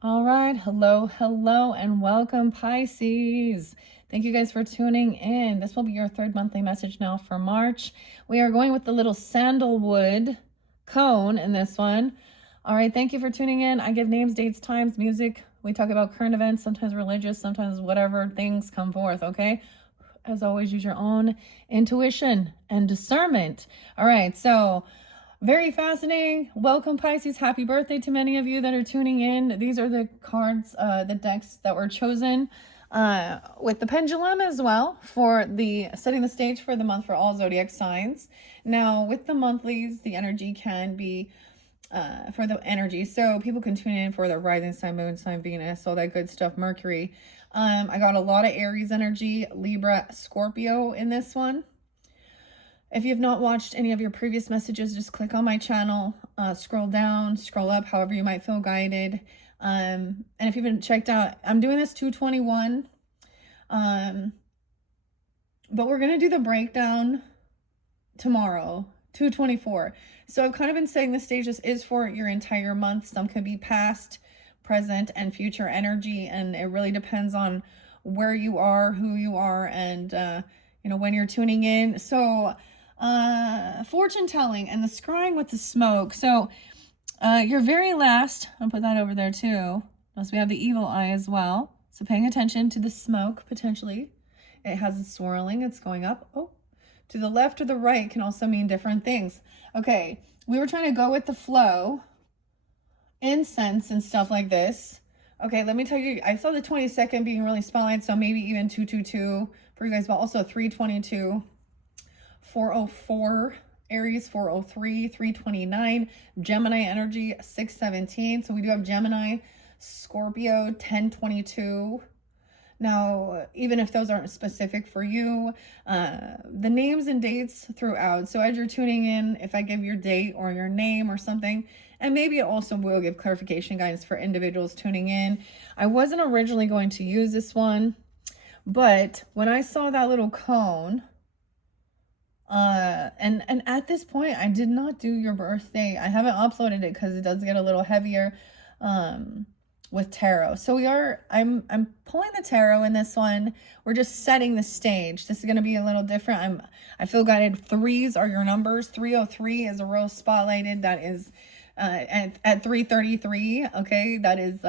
All right. Hello, and welcome, Pisces. Thank you guys for tuning in. This will be your third monthly message now for March. We are going with the little sandalwood cone in this one. All right. Thank you for tuning in. I give names, dates, times, music. We talk about current events, sometimes religious, sometimes whatever things come forth. Okay. As always, use your own intuition and discernment. All right. So, very fascinating. Welcome, Pisces. Happy birthday to many of you that are tuning in. These are the cards, the decks that were chosen with the pendulum as well for the setting the stage for the month for all zodiac signs. Now, with the monthlies, the energy can be for the energy. So people can tune in for the rising sign, moon sign, Venus, all that good stuff, Mercury. I got a lot of Aries energy, Libra, Scorpio in this one. If you have not watched any of your previous messages, just click on my channel, scroll down, scroll up, however you might feel guided. And if you haven't checked out, I'm doing this 221. But we're going to do the breakdown tomorrow, 224. So I've kind of been saying the stages is for your entire month. Some can be past, present, and future energy. And it really depends on where you are, who you are, and, when you're tuning in. So fortune telling and the scrying with the smoke. So your very last, I'll put that over there too. Plus we have the evil eye as well. So paying attention to the smoke potentially. It has a swirling, it's going up. Oh, to the left or the right can also mean different things. Okay, we were trying to go with the flow, incense and stuff like this. Okay, let me tell you, I saw the 22nd being really spotlight, so maybe even 222 for you guys, but also 322. 404, Aries 403, 329, Gemini energy 617. So we do have Gemini, Scorpio 1022. Now, even if those aren't specific for you, the names and dates throughout. So as you're tuning in, if I give your date or your name or something, and maybe it also will give clarification guidance for individuals tuning in. I wasn't originally going to use this one, but when I saw that little cone, and at this point I did not do your birthday. I haven't uploaded it because it does get a little heavier with tarot. So I'm pulling the tarot in this one. We're just setting the stage. This is going to be a little different. I feel guided. 3s are your numbers. 303 is a real spotlighted. That is at 333. Okay, that is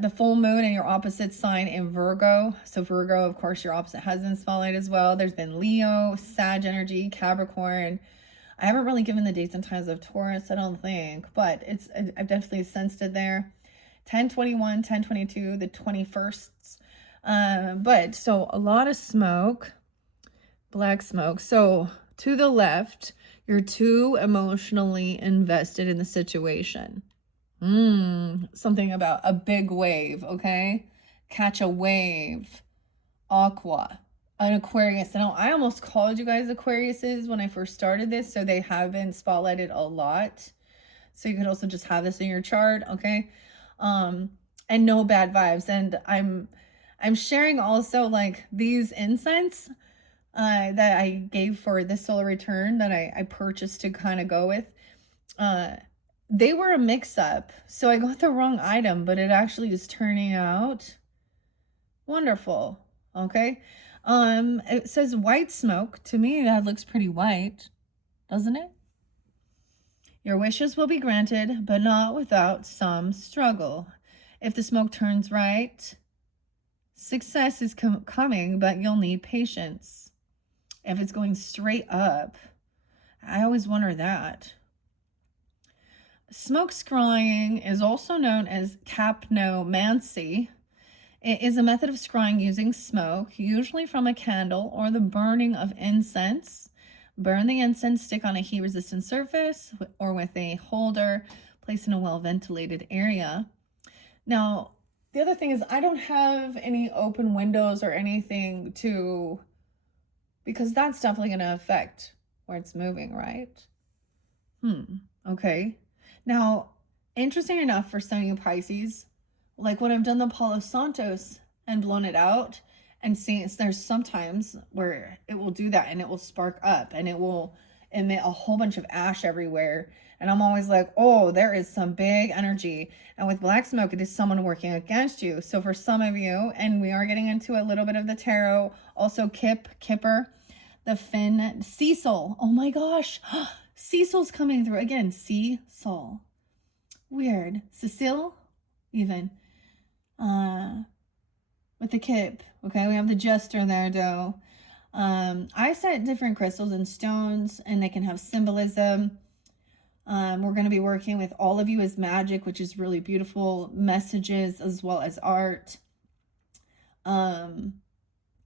the full moon in your opposite sign in Virgo. So Virgo, of course, your opposite has been spotlight as well. There's been Leo, Sag energy, Capricorn. I haven't really given the dates and times of Taurus, I don't think, but I've definitely sensed it there. 1021, 1022, the 21st. But so a lot of smoke, black smoke. So to the left, you're too emotionally invested in the situation. Something about a big wave, okay? Catch a wave. Aqua. An Aquarius. Now, I almost called you guys Aquariuses when I first started this, so they have been spotlighted a lot. So you could also just have this in your chart, okay? And no bad vibes. And I'm sharing also like these incense that I gave for the solar return that I purchased to kind of go with. They were a mix-up, so I got the wrong item, but it actually is turning out wonderful. Okay, it says white smoke. To me, that looks pretty white, doesn't it? Your wishes will be granted, but not without some struggle. If the smoke turns right, success is coming, but you'll need patience. If it's going straight up, I always wonder that. Smoke scrying is also known as capnomancy. It is a method of scrying using smoke, usually from a candle or the burning of incense. Burn the incense stick on a heat-resistant surface or with a holder placed in a well-ventilated area. Now, the other thing is I don't have any open windows or anything because that's definitely going to affect where it's moving, right? Okay. Now, interesting enough for some of you Pisces, like when I've done the Palo Santos and blown it out and seen, there's sometimes where it will do that and it will spark up and it will emit a whole bunch of ash everywhere. And I'm always like, oh, there is some big energy. And with black smoke, it is someone working against you. So for some of you, and we are getting into a little bit of the tarot, also Kipper, the Finn, Cecil. Oh my gosh. Cecil's coming through again. Cecil. Weird. Cecile, even. With the Kip. Okay, we have the Jester there, though. I set different crystals and stones, and they can have symbolism. We're going to be working with all of you as magic, which is really beautiful, messages as well as art. And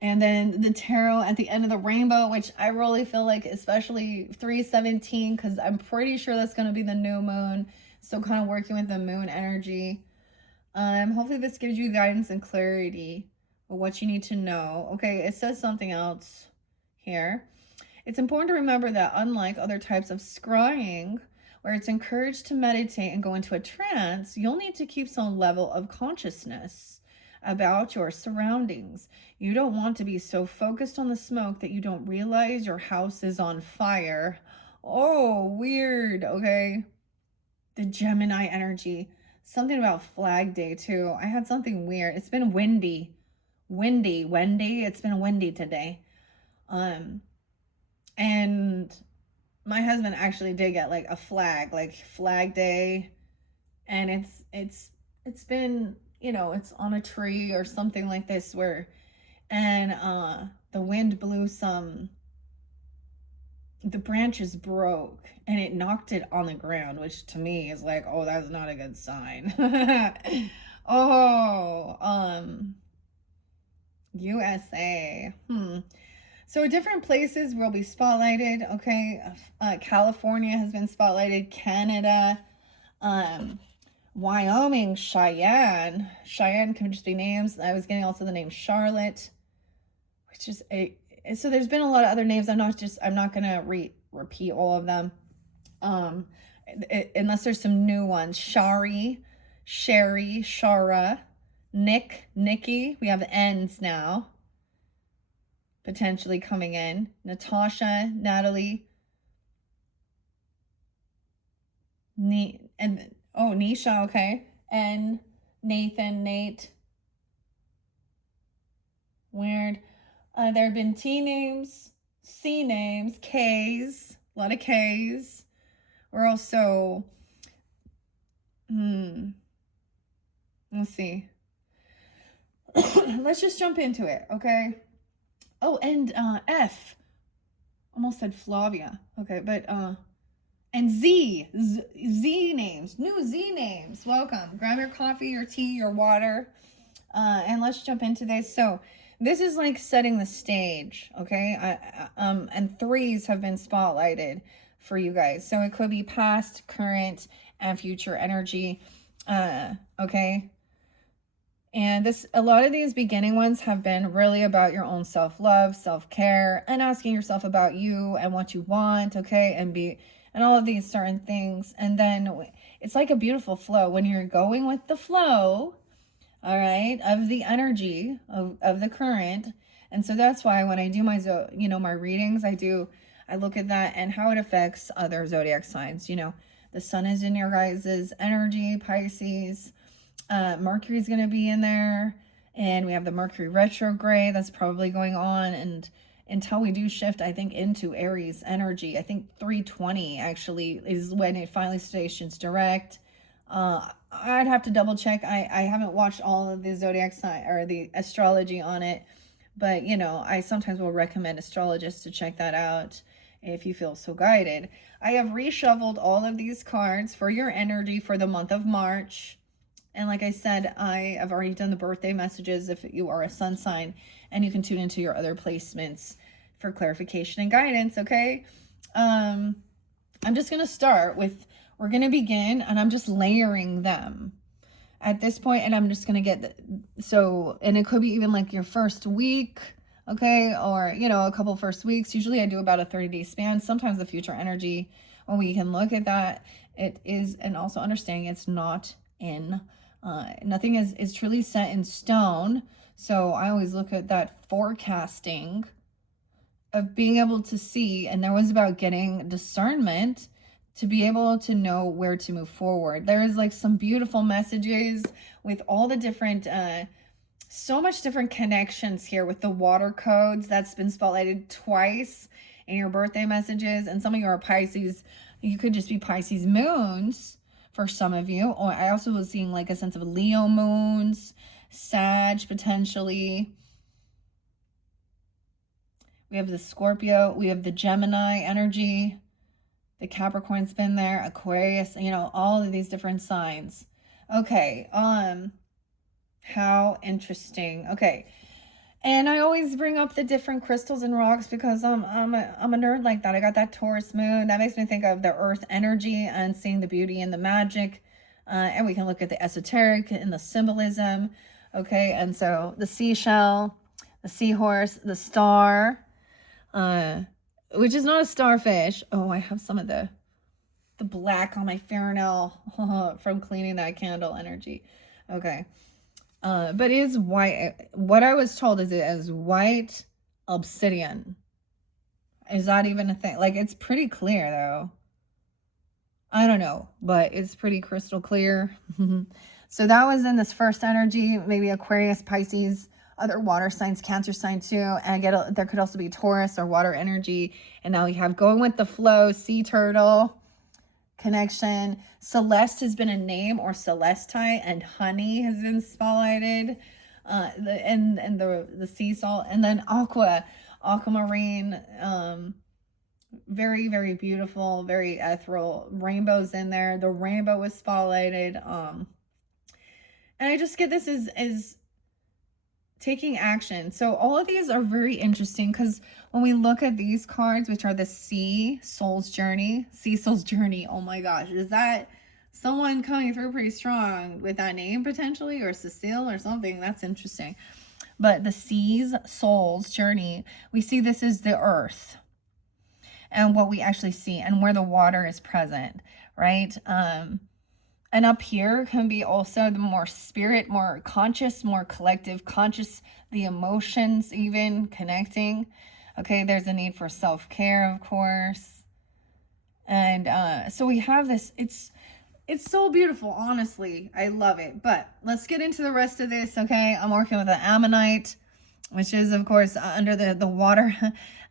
then the tarot at the end of the rainbow, which I really feel like, especially 317, because I'm pretty sure that's going to be the new moon. So kind of working with the moon energy. Hopefully this gives you guidance and clarity of what you need to know. Okay, it says something else here. It's important to remember that unlike other types of scrying, where it's encouraged to meditate and go into a trance, you'll need to keep some level of consciousness about your surroundings. You don't want to be so focused on the smoke that you don't realize your house is on fire. Oh, weird. Okay. The Gemini energy. Something about Flag Day too. I had something weird. It's been windy. Windy. It's been windy today. And my husband actually did get like a flag, like Flag Day. And it's been, you know, it's on a tree or something like this where, and the wind blew some, the branches broke and it knocked it on the ground, which to me is like, oh, that's not a good sign. USA. So different places will be spotlighted. Okay, California has been spotlighted. Canada, Wyoming, Cheyenne can just be names. I was getting also the name Charlotte, which is so there's been a lot of other names. I'm not gonna repeat all of them, unless there's some new ones. Shari, Sherry, Shara, Nikki. We have N's now potentially coming in. Natasha, Natalie, Nisha, okay, and Nathan, Nate. Weird. There have been T names, C names, K's, a lot of K's. We're also, let's see. Let's just jump into it, okay? Oh, and F. Almost said Flavia. Okay, but and Z names, new Z names. Welcome. Grab your coffee, your tea, your water, and let's jump into this. So this is like setting the stage, okay? And threes have been spotlighted for you guys. So it could be past, current, and future energy. Okay. And a lot of these beginning ones have been really about your own self-love, self-care, and asking yourself about you and what you want, okay? And all of these certain things. And then it's like a beautiful flow when you're going with the flow, all right, of the energy of the current. And so that's why when I do my readings, I look at that and how it affects other zodiac signs. The sun is in your guys' energy, Pisces. Mercury's going to be in there, and we have the Mercury retrograde that's probably going on, and until we do shift, I think, into Aries energy. I think 320 actually is when it finally stations direct. I'd have to double check. I haven't watched all of the zodiac sign or the astrology on it, but I sometimes will recommend astrologists to check that out if you feel so guided. I have reshuffled all of these cards for your energy for the month of March. And like I said, I have already done the birthday messages if you are a sun sign, and you can tune into your other placements for clarification and guidance, okay? I'm just going to start with, we're going to begin, and I'm just layering them at this point, and I'm just going to get, and it could be even like your first week, okay? Or, a couple first weeks. Usually I do about a 30-day span. Sometimes the future energy, when we can look at that, it is, and also understanding it's not in nothing is truly set in stone. So I always look at that forecasting of being able to see, and there was about getting discernment to be able to know where to move forward. There is like some beautiful messages with all the different so much different connections here with the water codes that's been spotlighted twice in your birthday messages. And some of you are Pisces. You could just be Pisces moons for some of you. Or I also was seeing like a sense of Leo moons, Sag potentially. We have the Scorpio, we have the Gemini energy, the Capricorn's been there, Aquarius, you know, all of these different signs. Okay, how interesting. Okay. And I always bring up the different crystals and rocks because I'm a nerd like that. I got that Taurus moon. That makes me think of the earth energy and seeing the beauty and the magic. And we can look at the esoteric and the symbolism. Okay, and so the seashell, the seahorse, the star, which is not a starfish. Oh, I have some of the black on my fingernail from cleaning that candle energy. Okay. But it is white. What I was told is it is white obsidian. Is that even a thing? Like, it's pretty clear, though. I don't know, but it's pretty crystal clear. So that was in this first energy, maybe Aquarius, Pisces, other water signs, Cancer sign too. And there could also be Taurus or water energy. And now we have going with the flow, sea turtle connection. Celeste has been a name, or Celestite, and honey has been spotlighted. The sea salt, and then aquamarine, very, very beautiful, very ethereal. Rainbows in there. The rainbow was spotlighted. And I just get this is taking action. So all of these are very interesting because when we look at these cards, which are the Sea Soul's Journey, oh my gosh, is that someone coming through pretty strong with that name potentially, or Cecile or something? That's interesting. But the Sea's Soul's Journey, we see this is the earth and what we actually see and where the water is present, right? And up here can be also the more spirit, more conscious, more collective conscious, the emotions even connecting. Okay, there's a need for self-care, of course. And so we have this, it's so beautiful, honestly. I love it. But let's get into the rest of this, okay? I'm working with an ammonite, which is, of course, under the water,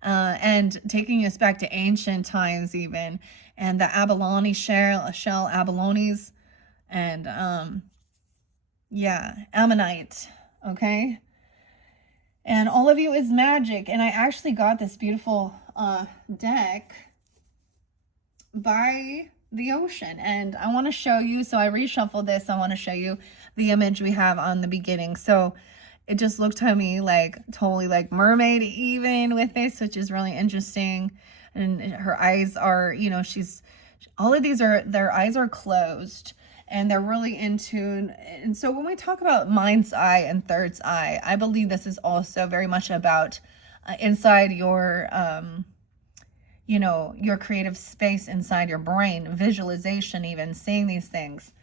and taking us back to ancient times even. And the abalone shell abalones. And yeah, ammonite, okay? And all of you is magic. And I actually got this beautiful deck by the ocean, and I want to show you. So I reshuffled this. I want to show you the image we have on the beginning. So it just looked to me like totally like mermaid even with this, which is really interesting. And her eyes are, you know, all of these are, their eyes are closed and they're really in tune. And so when we talk about mind's eye and third's eye, I believe this is also very much about inside your, you know, your creative space inside your brain, visualization, even seeing these things.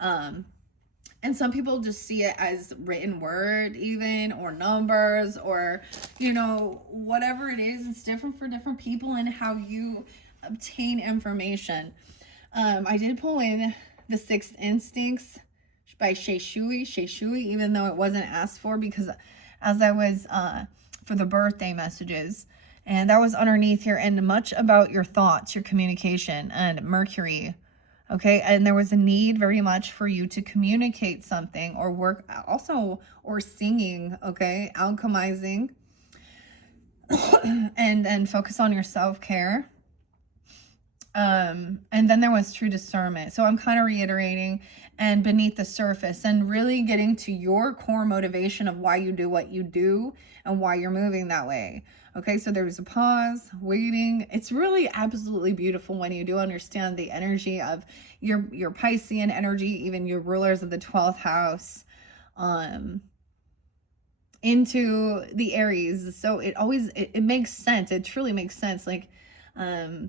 And some people just see it as written word even, or numbers, or, you know, whatever it is. It's different for different people and how you obtain information. I did pull in The Sixth Instincts by Shay Shui, even though it wasn't asked for, because as I was for the birthday messages, and that was underneath here, and much about your thoughts, your communication, and Mercury. Okay, and there was a need very much for you to communicate something or work also, or singing, okay, alchemizing, and focus on your self-care. And then there was true discernment. So I'm kind of reiterating, and beneath the surface, and really getting to your core motivation of why you do what you do and why you're moving that way. Okay, so there was a pause, waiting. It's really absolutely beautiful when you do understand the energy of your Piscean energy, even your rulers of the 12th house, into the Aries. So it makes sense. It truly makes sense. Like, a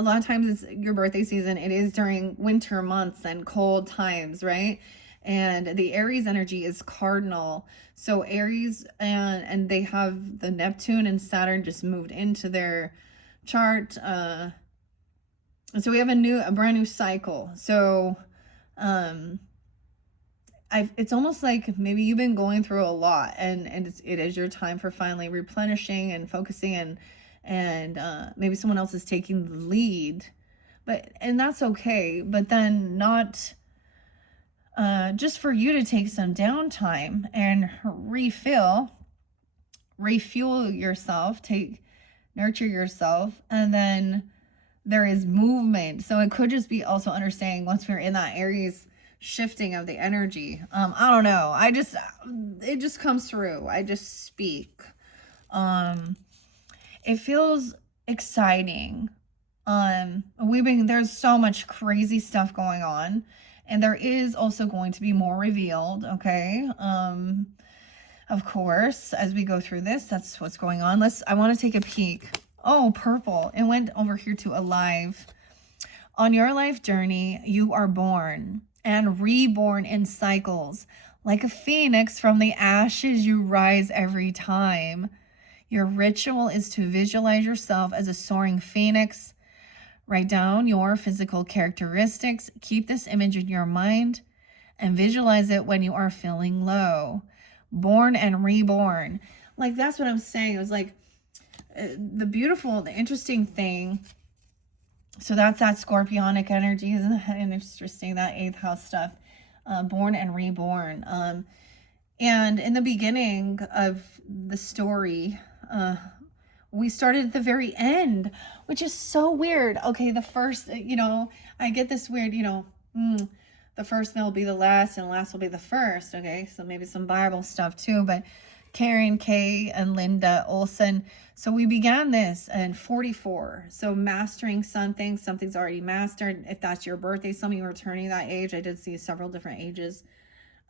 lot of times it's your birthday season. It is during winter months and cold times, right? and the Aries energy is cardinal. So Aries, and they have the Neptune and Saturn just moved into their chart. So we have a brand new cycle. So it's almost like maybe you've been going through a lot, and it is your time for finally replenishing and focusing, and maybe someone else is taking the lead, and that's okay. But then not just for you to take some downtime and refuel yourself, nurture yourself, and then there is movement. So it could just be also understanding once we're in that Aries shifting of the energy. I don't know. It just comes through. I just speak. It feels exciting. There's so much crazy stuff going on, and there is also going to be more revealed. Okay. Of course, as we go through this, that's what's going on. I want to take a peek. Oh, purple. It went over here to alive. On your life journey, you are born and reborn in cycles. Like a phoenix from the ashes, you rise every time. Your ritual is to visualize yourself as a soaring phoenix. Write down your physical characteristics. Keep this image in your mind and visualize it when you are feeling low. Born and reborn. Like, that's what I'm saying. It was like the interesting thing. So that's that scorpionic energy. Isn't that interesting? That 8th house stuff. Born and reborn. And in the beginning of the story, we started at the very end, which is so weird. Okay, the first, I get this weird, the first will be the last and the last will be the first. Okay, so maybe some Bible stuff too, but Karen Kay and Linda Olson. So we began this in 44. So mastering something's already mastered. If that's your birthday, some of you are turning that age. I did see several different ages.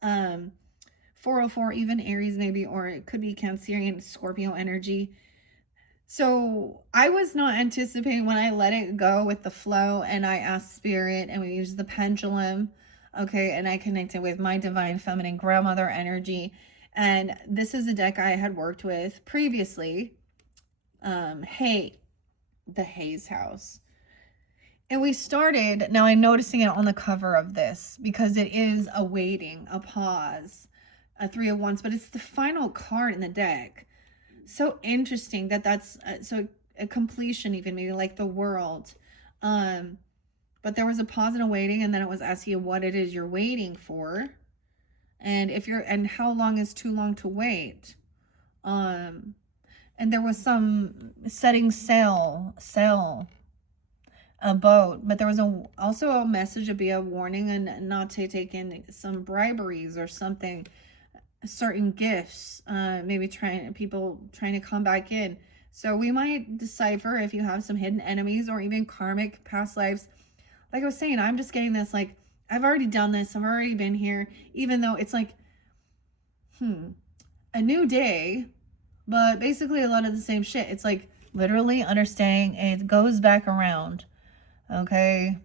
404, even Aries maybe, or it could be Cancerian, Scorpio energy. So I was not anticipating when I let it go with the flow, and I asked spirit, and we used the pendulum. Okay, and I connected with my divine feminine grandmother energy. And this is a deck I had worked with previously. The Hayes house. And we started, now I'm noticing it on the cover of this because it is a waiting, a pause, a 3 of Wands, but it's the final card in the deck. So interesting that's so a completion, even maybe like the world. But there was a pause and a waiting, and then it was asking you what it is you're waiting for. And how long is too long to wait. And there was some setting sail, a boat, but there was also a message to be a warning and not to take in some briberies or something, certain gifts, maybe people trying to come back in. So we might decipher if you have some hidden enemies or even karmic past lives. Like I was saying, I'm just getting this, like, I've already done this. I've already been here, even though it's like, a new day, but basically a lot of the same shit. It's like literally understanding it goes back around. Okay.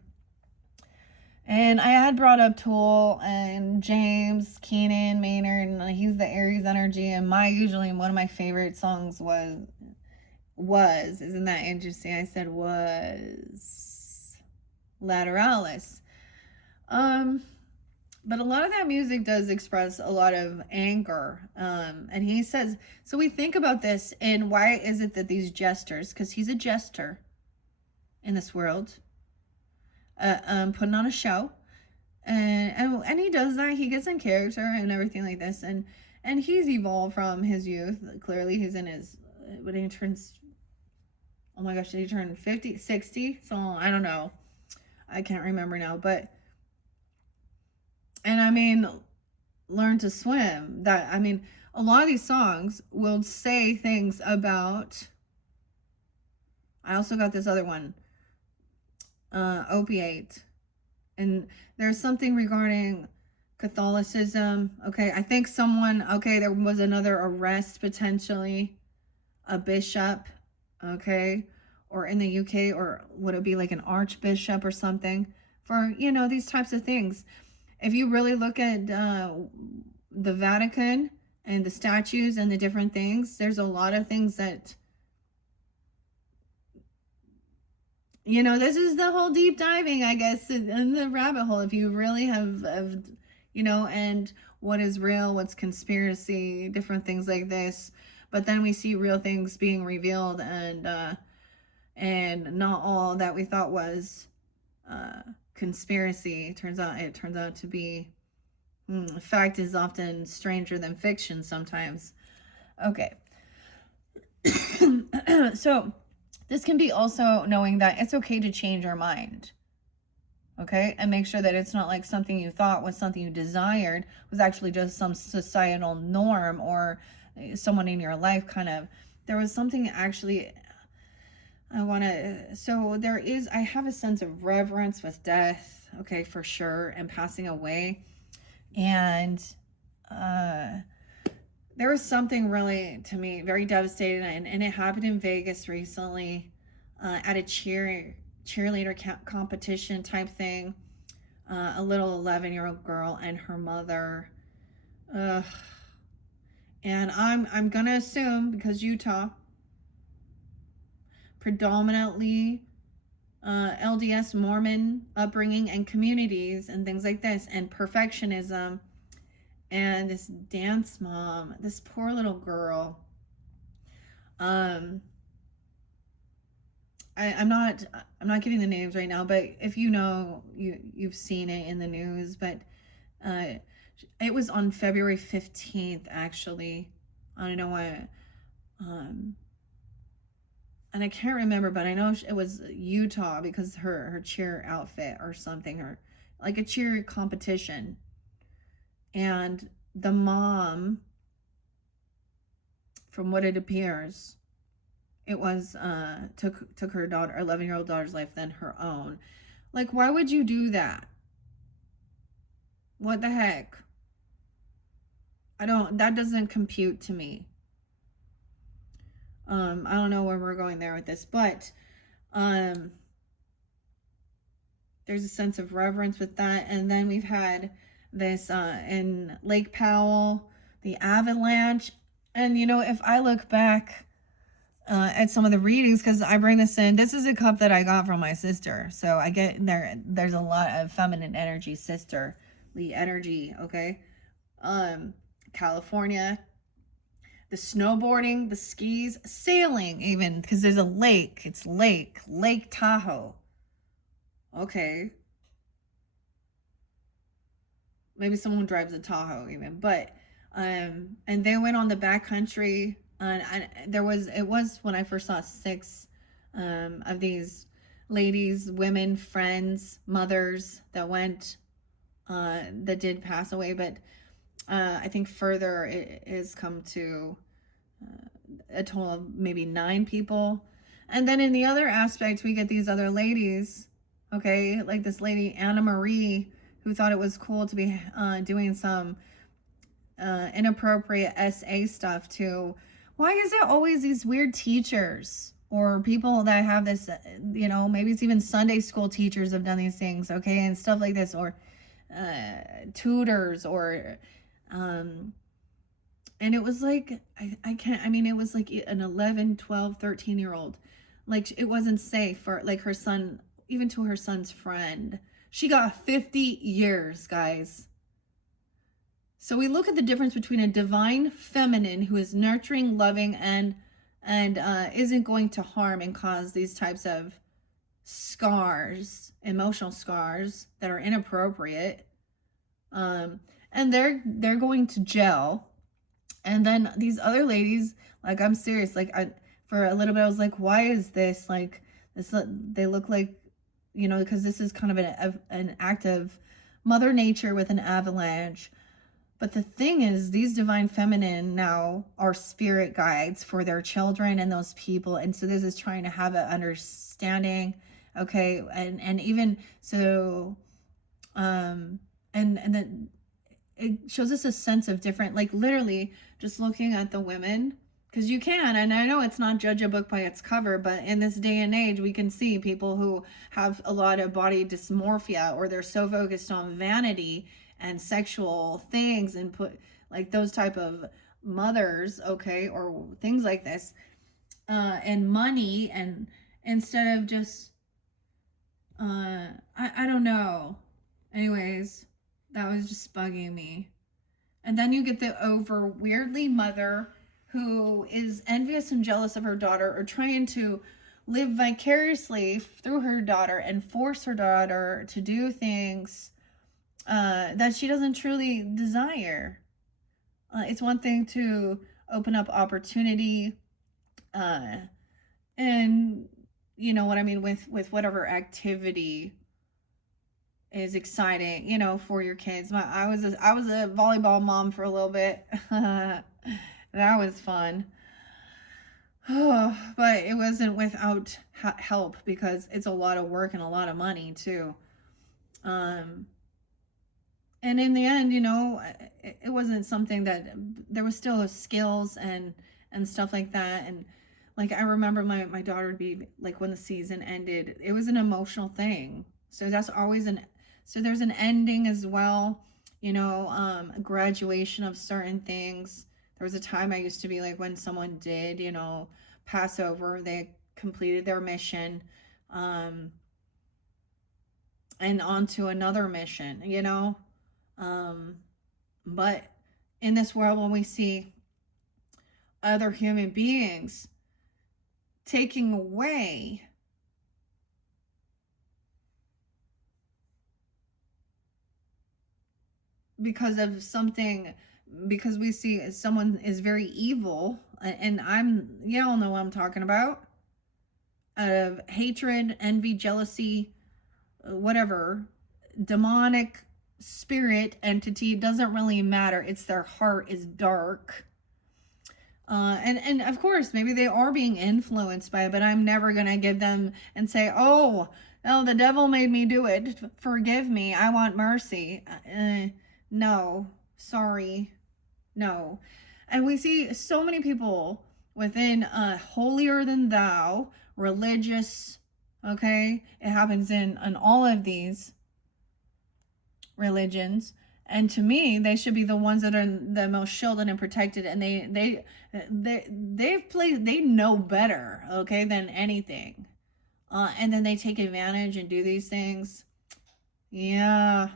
And I had brought up Tool and James Keenan Maynard, and he's the Aries energy. And one of my favorite songs was, isn't that interesting? I said was Lateralis. But a lot of that music does express a lot of anger. And he says, so we think about this, and why is it that these jesters, because he's a jester in this world, putting on a show, and he does that. He gets in character and everything like this, and he's evolved from his youth. Clearly, he's in his, when he turns, oh my gosh, did he turn 50, 60? So I don't know. I can't remember now, but, and I mean, learn to swim. A lot of these songs will say things about, I also got this other one, opiate. And there's something regarding Catholicism. Okay, I think there was another arrest potentially, a bishop, okay, or in the UK, or would it be like an archbishop or something for, these types of things. if you really look at the Vatican and the statues and the different things, there's a lot of things that, you know, this is the whole deep diving, I guess, in the rabbit hole. If you really have, you know, and what is real, what's conspiracy, different things like this. But then we see real things being revealed, and not all that we thought was conspiracy. It turns out to be fact is often stranger than fiction sometimes. Okay. So this can be also knowing that it's okay to change your mind. Okay, and make sure that it's not like something you thought was something you desired was actually just some societal norm, or someone in your life kind of, there was something actually so I have a sense of reverence with death, okay, for sure, and passing away. And there was something really, to me, very devastating, and it happened in Vegas recently, at a cheerleader competition type thing. A little 11-year-old girl and her mother. And I'm gonna assume, because Utah, predominantly LDS Mormon upbringing and communities and things like this, and perfectionism, and this dance mom, this poor little girl. I'm not getting the names right now, but if you know, you've seen it in the news. But it was on February 15th, actually. I don't know what, and I can't remember, but I know it was Utah, because her cheer outfit or something, or like a cheer competition. And the mom, from what it appears, it was took her daughter, 11-year-old daughter's life than her own. Like, why would you do that? What the heck? That doesn't compute to me. I don't know where we're going there with this, but there's a sense of reverence with that. And then we've had this in Lake Powell, the avalanche. And, you know, if I look back at some of the readings, because I bring this in, this is a cup that I got from my sister. So I get there's a lot of feminine energy, sisterly energy, okay? California, the snowboarding, the skis, sailing, even, because there's a lake. It's Lake Tahoe. Okay. Maybe someone drives a Tahoe even, but and they went on the backcountry, and it was when I first saw 6 of these ladies, women, friends, mothers that went, that did pass away. But I think further it has come to a total of maybe 9 people. And then in the other aspect, we get these other ladies, okay, like this lady Anna Marie, who thought it was cool to be doing some inappropriate SA stuff too. Why is it always these weird teachers or people that have this, you know, maybe it's even Sunday school teachers have done these things, okay, and stuff like this, or tutors, or and it was like, it was like an 11, 12, 13-year-old. Like, it wasn't safe for, like, her son, even to her son's friend. She got 50 years, guys. So we look at the difference between a divine feminine who is nurturing, loving, and isn't going to harm and cause these types of scars, emotional scars that are inappropriate. And they're going to jail. And then these other ladies, like, I'm serious, like, for a little bit I was like, why is this, like, this, they look like, you know, because this is kind of an act of Mother Nature with an avalanche. But the thing is, these divine feminine now are spirit guides for their children and those people. And so this is trying to have an understanding, okay? And even so, and then it shows us a sense of different, like, literally just looking at the women, because you can, and I know it's not judge a book by its cover, but in this day and age, we can see people who have a lot of body dysmorphia, or they're so focused on vanity and sexual things and put like those type of mothers, okay, or things like this, and money, and instead of just I don't know. Anyways, that was just bugging me. And then you get the over weirdly mother who is envious and jealous of her daughter, or trying to live vicariously through her daughter and force her daughter to do things that she doesn't truly desire. It's one thing to open up opportunity, uh, and you know what I mean, with whatever activity is exciting, you know, for your kids. I was a volleyball mom for a little bit. That was fun. But it wasn't without help, because it's a lot of work and a lot of money too. Um, and in the end, you know, it wasn't something that there was still skills and stuff like that. And like I remember my daughter would be like, when the season ended, it was an emotional thing. So that's always so there's an ending as well, you know, a graduation of certain things. There was a time I used to be like, when someone did, you know, pass over, they completed their mission, and on to another mission, you know. But in this world, when we see other human beings taking away because of something, because we see someone is very evil, and y'all know what I'm talking about, of hatred, envy, jealousy, whatever, demonic spirit entity, doesn't really matter. It's their heart is dark. And of course, maybe they are being influenced by it, but I'm never gonna give them and say, oh, the devil made me do it. Forgive me. I want mercy. No, sorry, no. And we see so many people within holier than thou, religious. Okay, it happens in all of these religions, and to me they should be the ones that are the most shielded and protected, and they know better, okay, than anything, and then they take advantage and do these things. Yeah.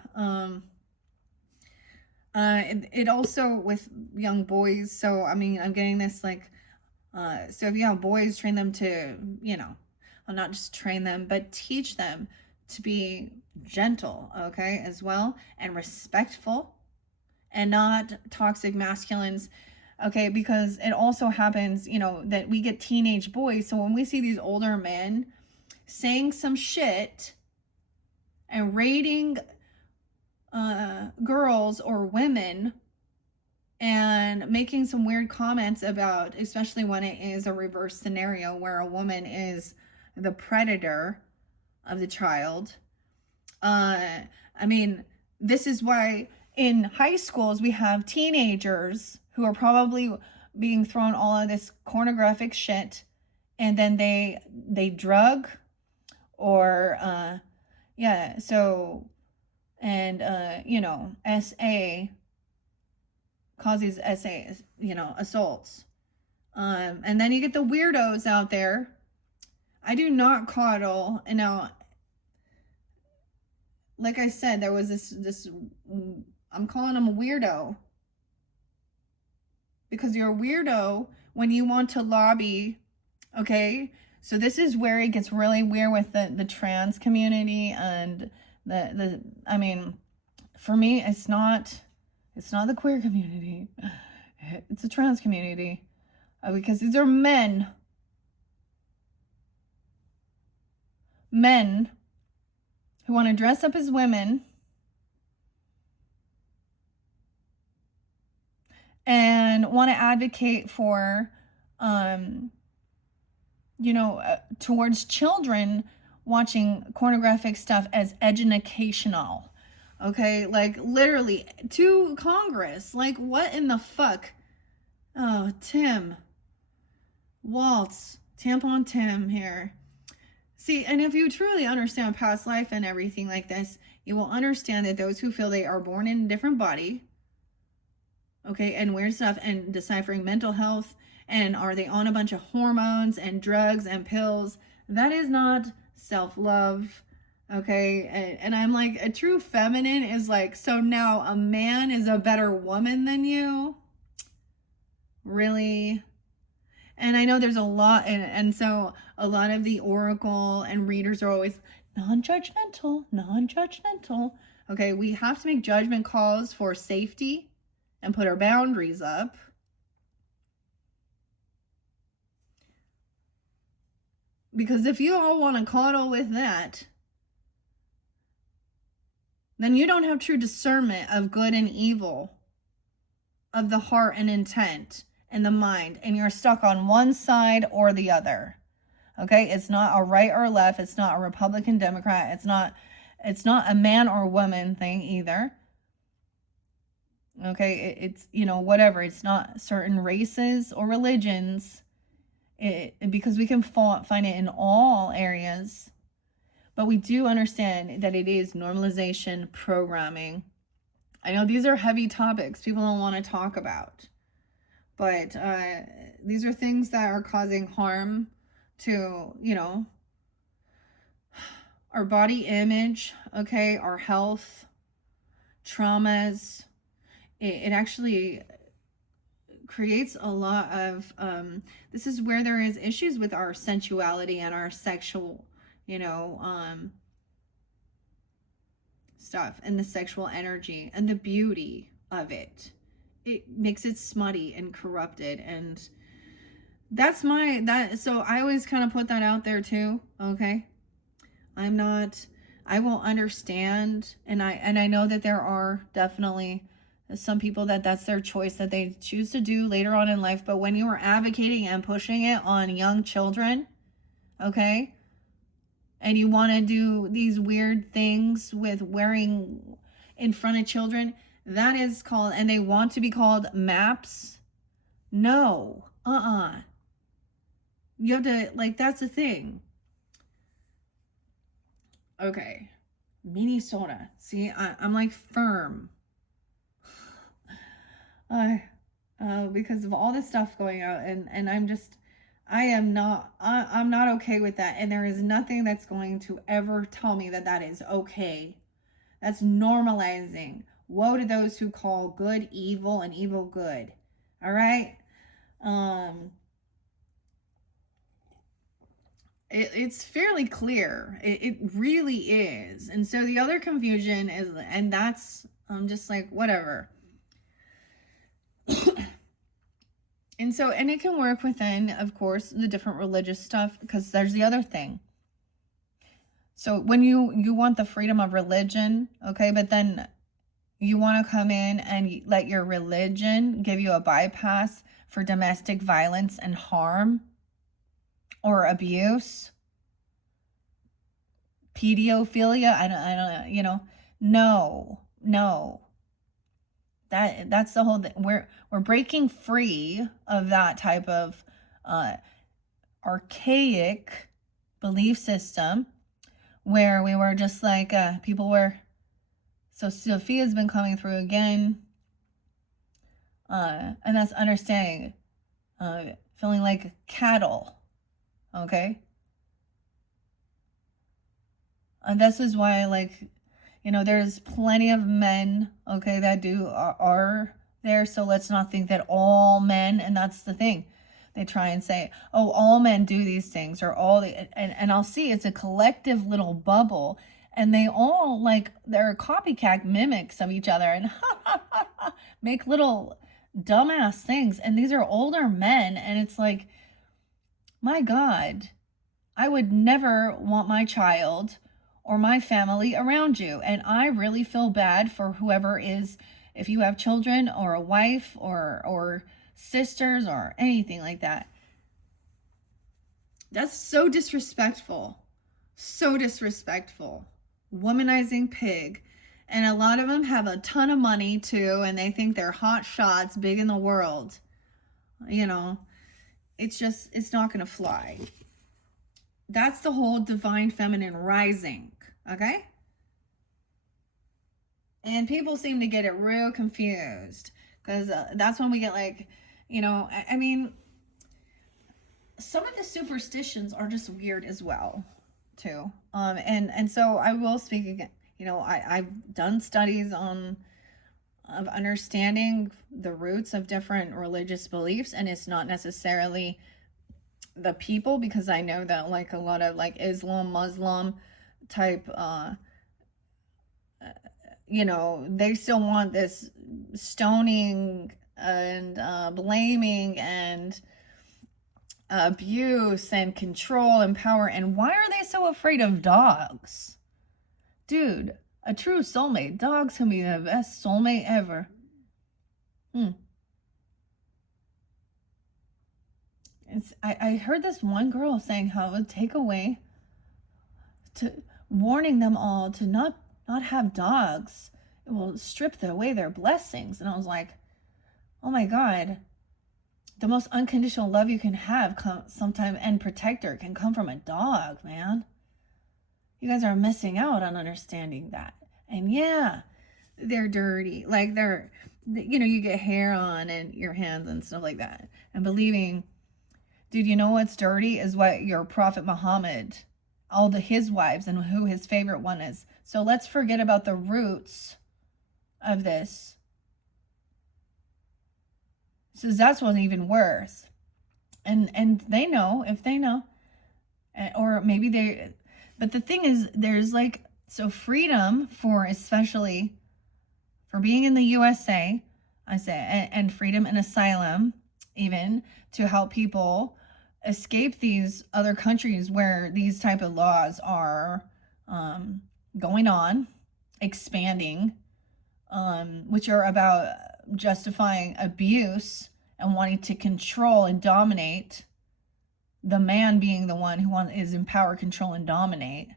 It also with young boys, so I mean, I'm getting this like, so if you have boys, train them to, you know, I'll not just train them, but teach them to be gentle, okay, as well, and respectful, and not toxic masculines, okay, because it also happens, you know, that we get teenage boys. So when we see these older men saying some shit and rating girls or women, and making some weird comments about, especially when it is a reverse scenario where a woman is the predator of the child. I mean, this is why in high schools we have teenagers who are probably being thrown all of this pornographic shit, and then they drug, or yeah, so, and you know, SA causes SA, you know, assaults. And then you get the weirdos out there. I do not coddle. And now, like I said, there was this I'm calling him a weirdo, because you're a weirdo when you want to lobby, okay? So this is where it gets really weird with the trans community, and the I mean, for me, it's not the queer community. It's the trans community, because these are men who want to dress up as women and want to advocate for, you know, towards children watching pornographic stuff as educational. Okay, like literally to Congress. Like, what in the fuck? Oh, Tim Waltz, Tampon Tim here. See, and if you truly understand past life and everything like this, you will understand that those who feel they are born in a different body, okay, and weird stuff, and deciphering mental health, and are they on a bunch of hormones and drugs and pills, that is not self-love, okay? And I'm like, a true feminine is like, so now a man is a better woman than you? Really? And I know there's a lot, and so a lot of the oracle and readers are always non-judgmental, non-judgmental. Okay, we have to make judgment calls for safety and put our boundaries up. Because if you all want to coddle with that, then you don't have true discernment of good and evil, of the heart and intent and the mind, and you're stuck on one side or the other. Okay, it's not a right or left, it's not a Republican, Democrat, it's not a man or woman thing either. Okay, it's, you know, whatever, it's not certain races or religions, because we can find it in all areas. But we do understand that it is normalization programming. I know these are heavy topics people don't want to talk about, but these are things that are causing harm to, you know, our body image, okay, our health, traumas. It actually creates a lot of, this is where there is issues with our sensuality and our sexual, you know, stuff, and the sexual energy and the beauty of it. It makes it smutty and corrupted, and that's so I always kind of put that out there too, okay? I will understand, and I know that there are definitely some people that's their choice that they choose to do later on in life, but when you are advocating and pushing it on young children, okay, and you want to do these weird things with wearing in front of children, that is called, and they want to be called maps. No, you have to, like, that's the thing. Okay, Minnesota. See, I'm like firm. Because of all this stuff going out, and I'm not okay with that, and there is nothing that's going to ever tell me that is okay. That's normalizing. Woe to those who call good evil and evil good. All right? It's fairly clear. It really is. And so the other confusion is, and that's, I'm just like, whatever. And so, and it can work within, of course, the different religious stuff, because there's the other thing. So when you want the freedom of religion, okay, but then you want to come in and let your religion give you a bypass for domestic violence and harm or abuse, pedophilia, I don't, you know, no. That's the whole thing. We're breaking free of that type of archaic belief system where we were just like people were. So Sophia's been coming through again, and that's understanding, feeling like cattle, okay. And this is why, like, you know, there's plenty of men, okay, that are there. So let's not think that all men, and that's the thing. They try and say, oh, all men do these things, or and I'll see it's a collective little bubble, and they all, like, they're copycat mimics of each other, and make little dumbass things. And these are older men, and it's like, my God, I would never want my child or my family around you. And I really feel bad for whoever is, if you have children or a wife or sisters or anything like that. That's so disrespectful. So disrespectful. Womanizing pig. And a lot of them have a ton of money too, and they think they're hot shots, big in the world. You know, it's not going to fly. That's the whole divine feminine rising. Okay? And people seem to get it real confused because that's when we get like, I mean, some of the superstitions are just weird as well, too. And so I will speak again. I've done studies on of understanding the roots of different religious beliefs, and it's not necessarily the people, because I know that like a lot of like Islam, Muslim type they still want this stoning and blaming and abuse and control and power. And why are they so afraid of dogs? Dude, a true soulmate. Dogs can be the best soulmate ever. I heard this one girl saying how it would take away to warning them all to not have dogs. It will strip away their blessings. And I was like, oh my God, the most unconditional love you can have sometime and protector can come from a dog, man. You guys are missing out on understanding that. And yeah, they're dirty. Like you get hair on and your hands and stuff like that. And believing, dude, you know what's dirty is what your Prophet Muhammad, all his wives and who his favorite one is. So let's forget about the roots of this. So that's what's even worse. And they know, if they know, or maybe they, but the thing is, there's like, so freedom for, especially for being in the USA, I say, and freedom and asylum, even to help people escape these other countries where these type of laws are going on, expanding, which are about justifying abuse and wanting to control and dominate, the man being the one who is in power, control, and dominate.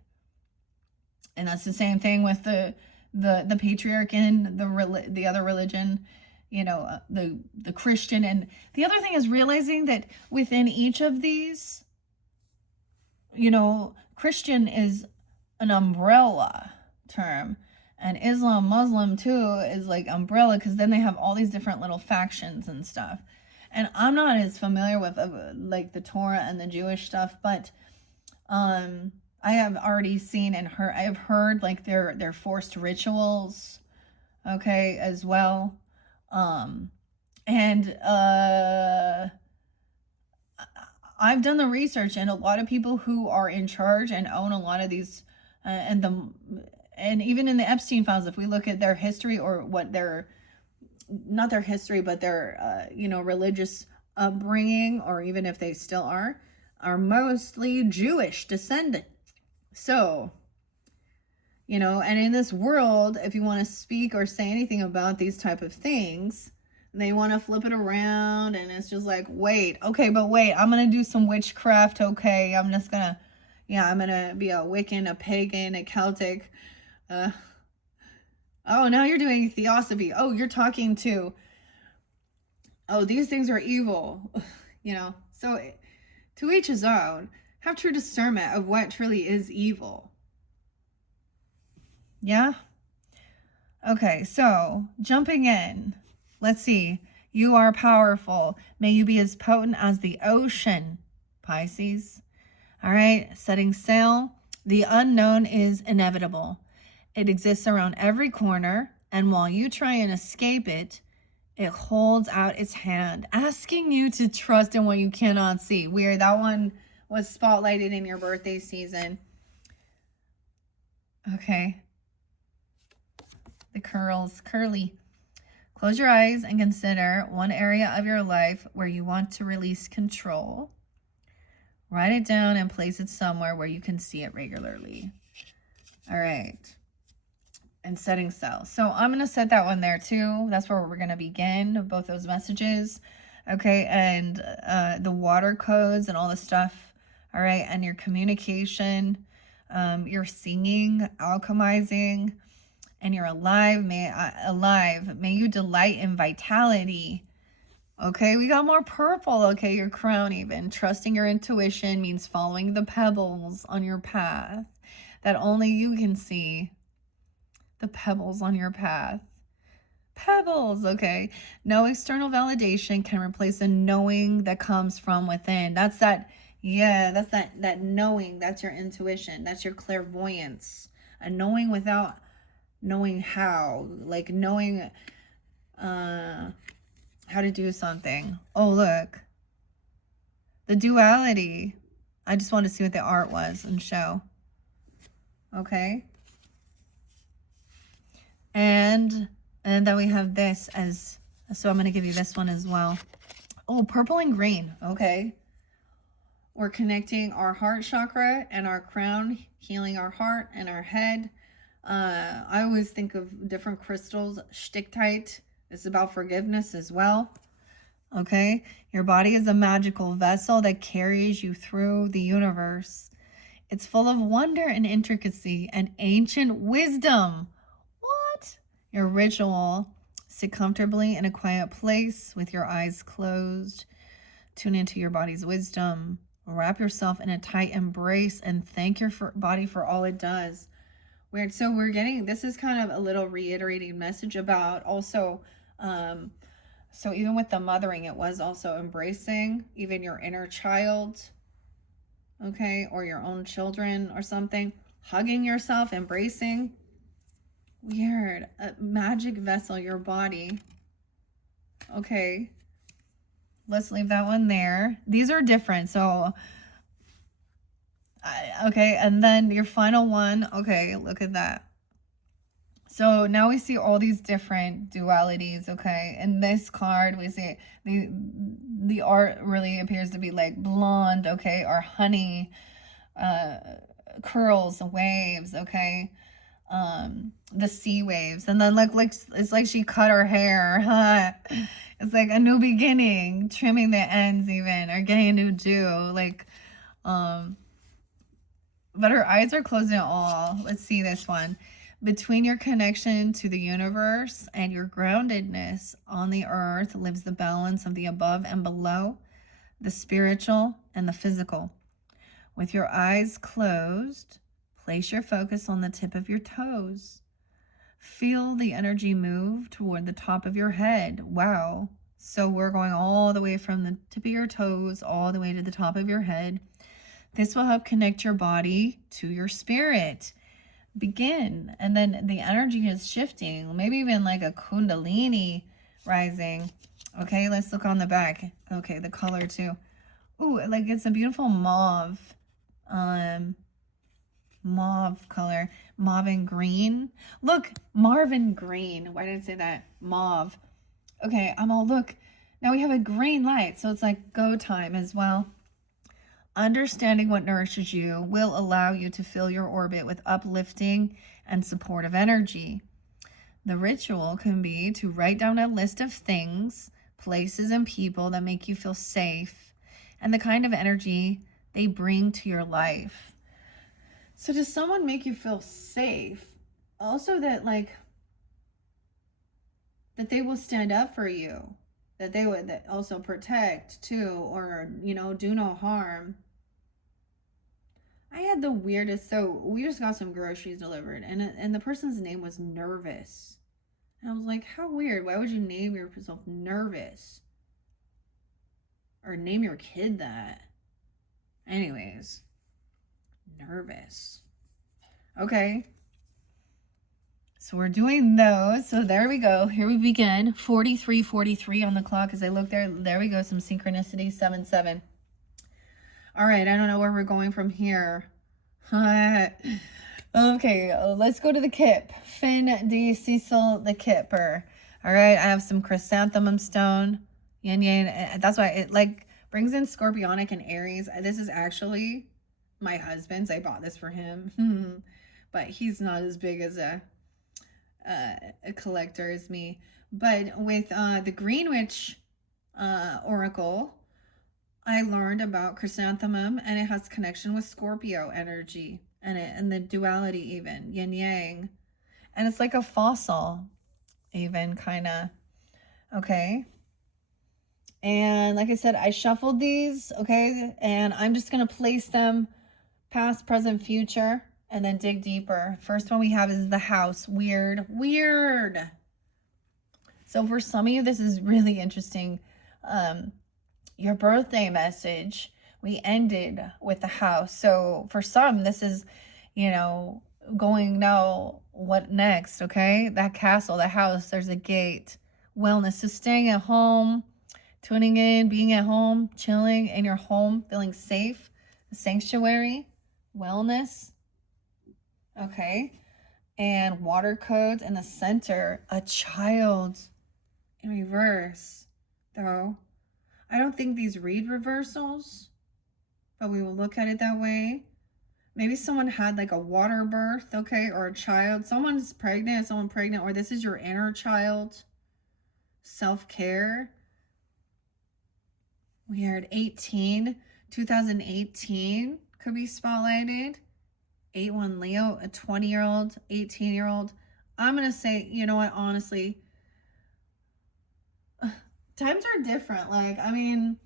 And that's the same thing with the patriarch and the other religion, the Christian. And the other thing is realizing that within each of these, Christian is an umbrella term, and Islam, Muslim too is like umbrella, because then they have all these different little factions and stuff. And I'm not as familiar with like the Torah and the Jewish stuff, but I have already seen and heard, I have heard like their forced rituals, okay, as well. And I've done the research, and a lot of people who are in charge and own a lot of these, and even in the Epstein files, if we look at their history, or what not their history, but their religious upbringing, or even if they still are mostly Jewish descendant. So, and in this world, if you want to speak or say anything about these type of things, they want to flip it around, and it's just like, wait, okay, but wait, I'm going to do some witchcraft, okay, I'm going to be a Wiccan, a pagan, a Celtic, oh, now you're doing theosophy, oh, you're talking to, oh, these things are evil, so to each his own. Have true discernment of what truly is evil. Yeah? Okay, so jumping in. Let's see. You are powerful. May you be as potent as the ocean, Pisces. All right, setting sail. The unknown is inevitable. It exists around every corner, and while you try and escape it, it holds out its hand, asking you to trust in what you cannot see. Weird. That one was spotlighted in your birthday season. Okay. The curly. Close your eyes and consider one area of your life where you want to release control. Write it down and place it somewhere where you can see it regularly. All right. And setting sail. So I'm going to set that one there too. That's where we're going to begin, both those messages. Okay. And the water codes and all the stuff. All right. And your communication, your singing, alchemizing, and you're alive. May you delight in vitality. Okay, we got more purple. Okay, your crown even. Trusting your intuition means following the pebbles on your path that only you can see. The pebbles on your path. Pebbles, okay. No external validation can replace the knowing that comes from within. That's that, yeah, that's that knowing. That's your intuition. That's your clairvoyance. A knowing without knowing how. Like knowing how to do something. Oh, look. The duality. I just want to see what the art was and show. Okay. And then we have this as, so I'm going to give you this one as well. Oh, purple and green. Okay. We're connecting our heart chakra and our crown, healing our heart and our head. I always think of different crystals. Stickite is about forgiveness as well. Okay. Your body is a magical vessel that carries you through the universe. It's full of wonder and intricacy and ancient wisdom. What? Your ritual. Sit comfortably in a quiet place with your eyes closed. Tune into your body's wisdom. Wrap yourself in a tight embrace and thank your body for all it does. Weird. So we're getting, this is kind of a little reiterating message about also, so even with the mothering, it was also embracing even your inner child, okay, or your own children or something. Hugging yourself, embracing. Weird. A magic vessel, your body. Okay. Let's leave that one there. These are different. So, okay. And then your final one. Okay. Look at that. So now we see all these different dualities. Okay. In this card, we see the art really appears to be like blonde. Okay. Or honey, curls, waves. Okay. The sea waves. And then like it's like she cut her hair. Huh? It's like a new beginning, trimming the ends even, or getting a new do. Like, but her eyes are closed in awe. Let's see this one. Between your connection to the universe and your groundedness on the earth lives the balance of the above and below, the spiritual and the physical. With your eyes closed, place your focus on the tip of your toes. Feel the energy move toward the top of your head. Wow. So we're going all the way from the tip of your toes all the way to the top of your head. This will help connect your body to your spirit. Begin. And then the energy is shifting. Maybe even like a kundalini rising. Okay, let's look on the back. Okay, the color too. Ooh, like it's a beautiful mauve. Mauve color. Mauve and green. Look, Marvin green. Why did I say that? Mauve. Okay, I'm all, look. Now we have a green light, so it's like go time as well. Understanding what nourishes you will allow you to fill your orbit with uplifting and supportive energy. The ritual can be to write down a list of things, places, and people that make you feel safe and the kind of energy they bring to your life. So does someone make you feel safe? Also that like, that they will stand up for you, that they would that also protect too, or, you know, do no harm. I had the weirdest, so we just got some groceries delivered and the person's name was Nervous. And I was like, how weird. Why would you name yourself Nervous? Or name your kid that? Anyways, Nervous. Okay. So we're doing those. So there we go. Here we begin. 43:43 on the clock. As I look there, there we go. Some synchronicity. 7:7. All right. I don't know where we're going from here. Okay. Let's go to the Kip. Finn D. Cecil the Kipper. All right. I have some chrysanthemum stone. Yin yang. That's why it like brings in Scorpionic and Aries. This is actually my husband's. I bought this for him. But he's not as big as a collector as me. But with the Greenwich Oracle, I learned about chrysanthemum, and it has connection with Scorpio energy and the duality, even yin yang, and it's like a fossil, even kind of. Okay. And like I said, I shuffled these, okay? And I'm just going to place them past, present, future, and then dig deeper. First one we have is the house. Weird, weird. So for some of you, this is really interesting. Your birthday message, we ended with the house. So for some, this is, going now, what next, okay? That castle, the house, there's a gate. Wellness, so staying at home, tuning in, being at home, chilling in your home, feeling safe, sanctuary, wellness, okay? And water codes in the center, a child in reverse, though. I don't think these read reversals, but we will look at it that way. Maybe someone had like a water birth, okay, or a child. Someone's pregnant, someone pregnant, or this is your inner child. Self-care. We are at 18. 2018 could be spotlighted. 8-1 Leo, a 20-year-old, 18-year-old. I'm going to say, you know what, honestly, times are different. Like, I mean,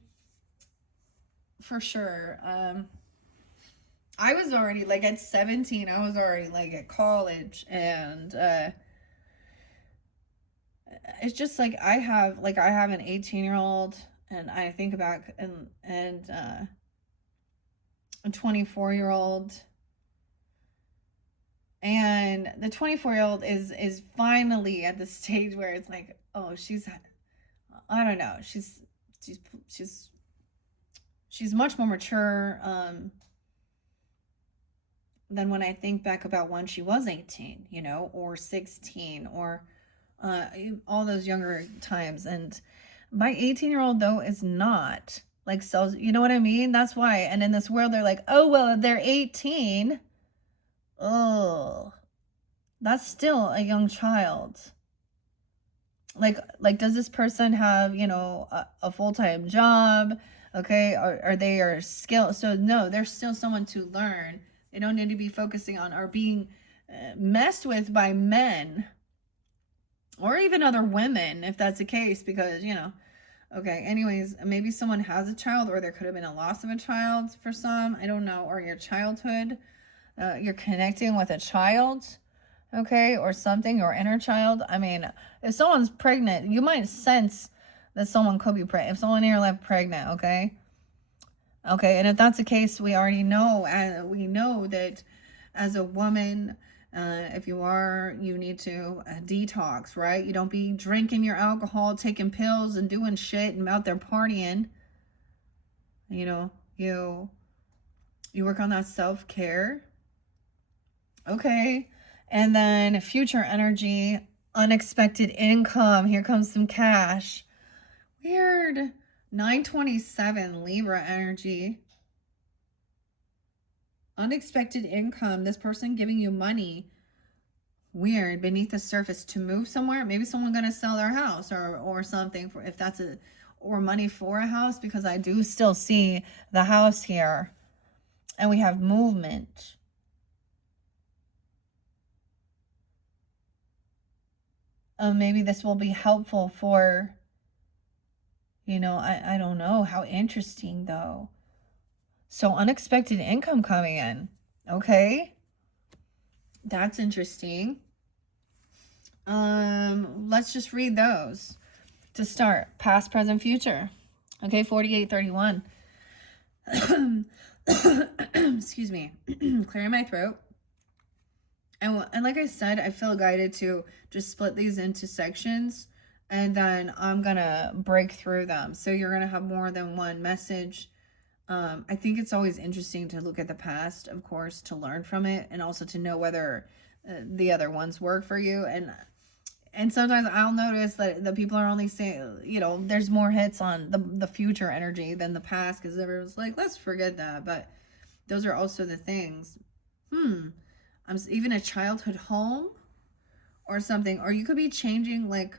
for sure. I was already, like, at 17, I was already, like, at college, and it's just, like, I have an 18-year-old, and I think about, and a 24-year-old, and the 24-year-old is finally at the stage where it's like, oh, I don't know, she's much more mature, than when I think back about when she was 18, or 16, or all those younger times. And my 18-year-old, though, is not like, so, you know what I mean? That's why. And in this world, they're like, oh, well, they're 18. Oh, that's still a young child. Like, does this person have, a full-time job? Okay. Are they are skilled? So no, there's still someone to learn. They don't need to be focusing on or being messed with by men or even other women, if that's the case, because, okay, anyways, maybe someone has a child, or there could have been a loss of a child for some, I don't know, or your childhood, you're connecting with a child, okay, or something, or inner child. I mean, if someone's pregnant, you might sense that someone could be pregnant. If someone in your life pregnant, okay, and if that's the case, we already know, we know that as a woman, if you need to detox, right? You don't be drinking your alcohol, taking pills, and doing shit and out there partying. You work on that self-care. Okay. And then future energy, unexpected income. Here comes some cash. Weird. 927 Libra energy. Unexpected income. This person giving you money. Weird. Beneath the surface to move somewhere. Maybe someone gonna sell their house or something, for if that's or money for a house, because I do still see the house here. And we have movement. Maybe this will be helpful for, I don't know. How interesting, though. So unexpected income coming in. Okay. That's interesting. Let's just read those to start. Past, present, future. Okay, 4831. Excuse me. Clearing my throat. And like I said, I feel guided to just split these into sections, and then I'm gonna break through them. So you're gonna have more than one message. I think it's always interesting to look at the past, of course, to learn from it, and also to know whether the other ones work for you. And sometimes I'll notice that the people are only saying, there's more hits on the future energy than the past, because everyone's like, let's forget that. But those are also the things. Even a childhood home or something, or you could be changing, like,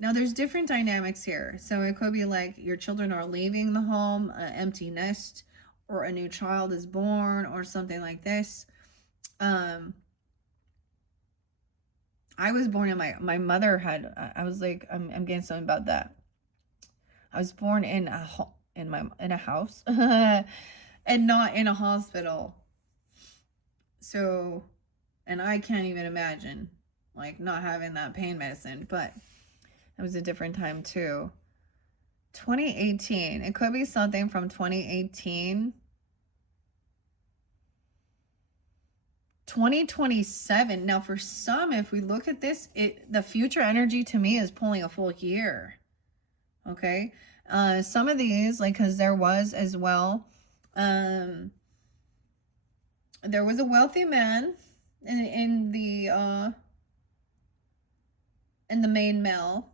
now there's different dynamics here. So it could be like your children are leaving the home, an empty nest, or a new child is born, or something like this. I was born, and my mother had, I was like, I'm getting something about that. I was born in a house and not in a hospital. So, and I can't even imagine like not having that pain medicine, but it was a different time too. 2018. It could be something from 2018. 2027. Now, for some, if we look at this, the future energy to me is pulling a full year. Okay. Some of these, like, because there was as well, there was a wealthy man in the main mail,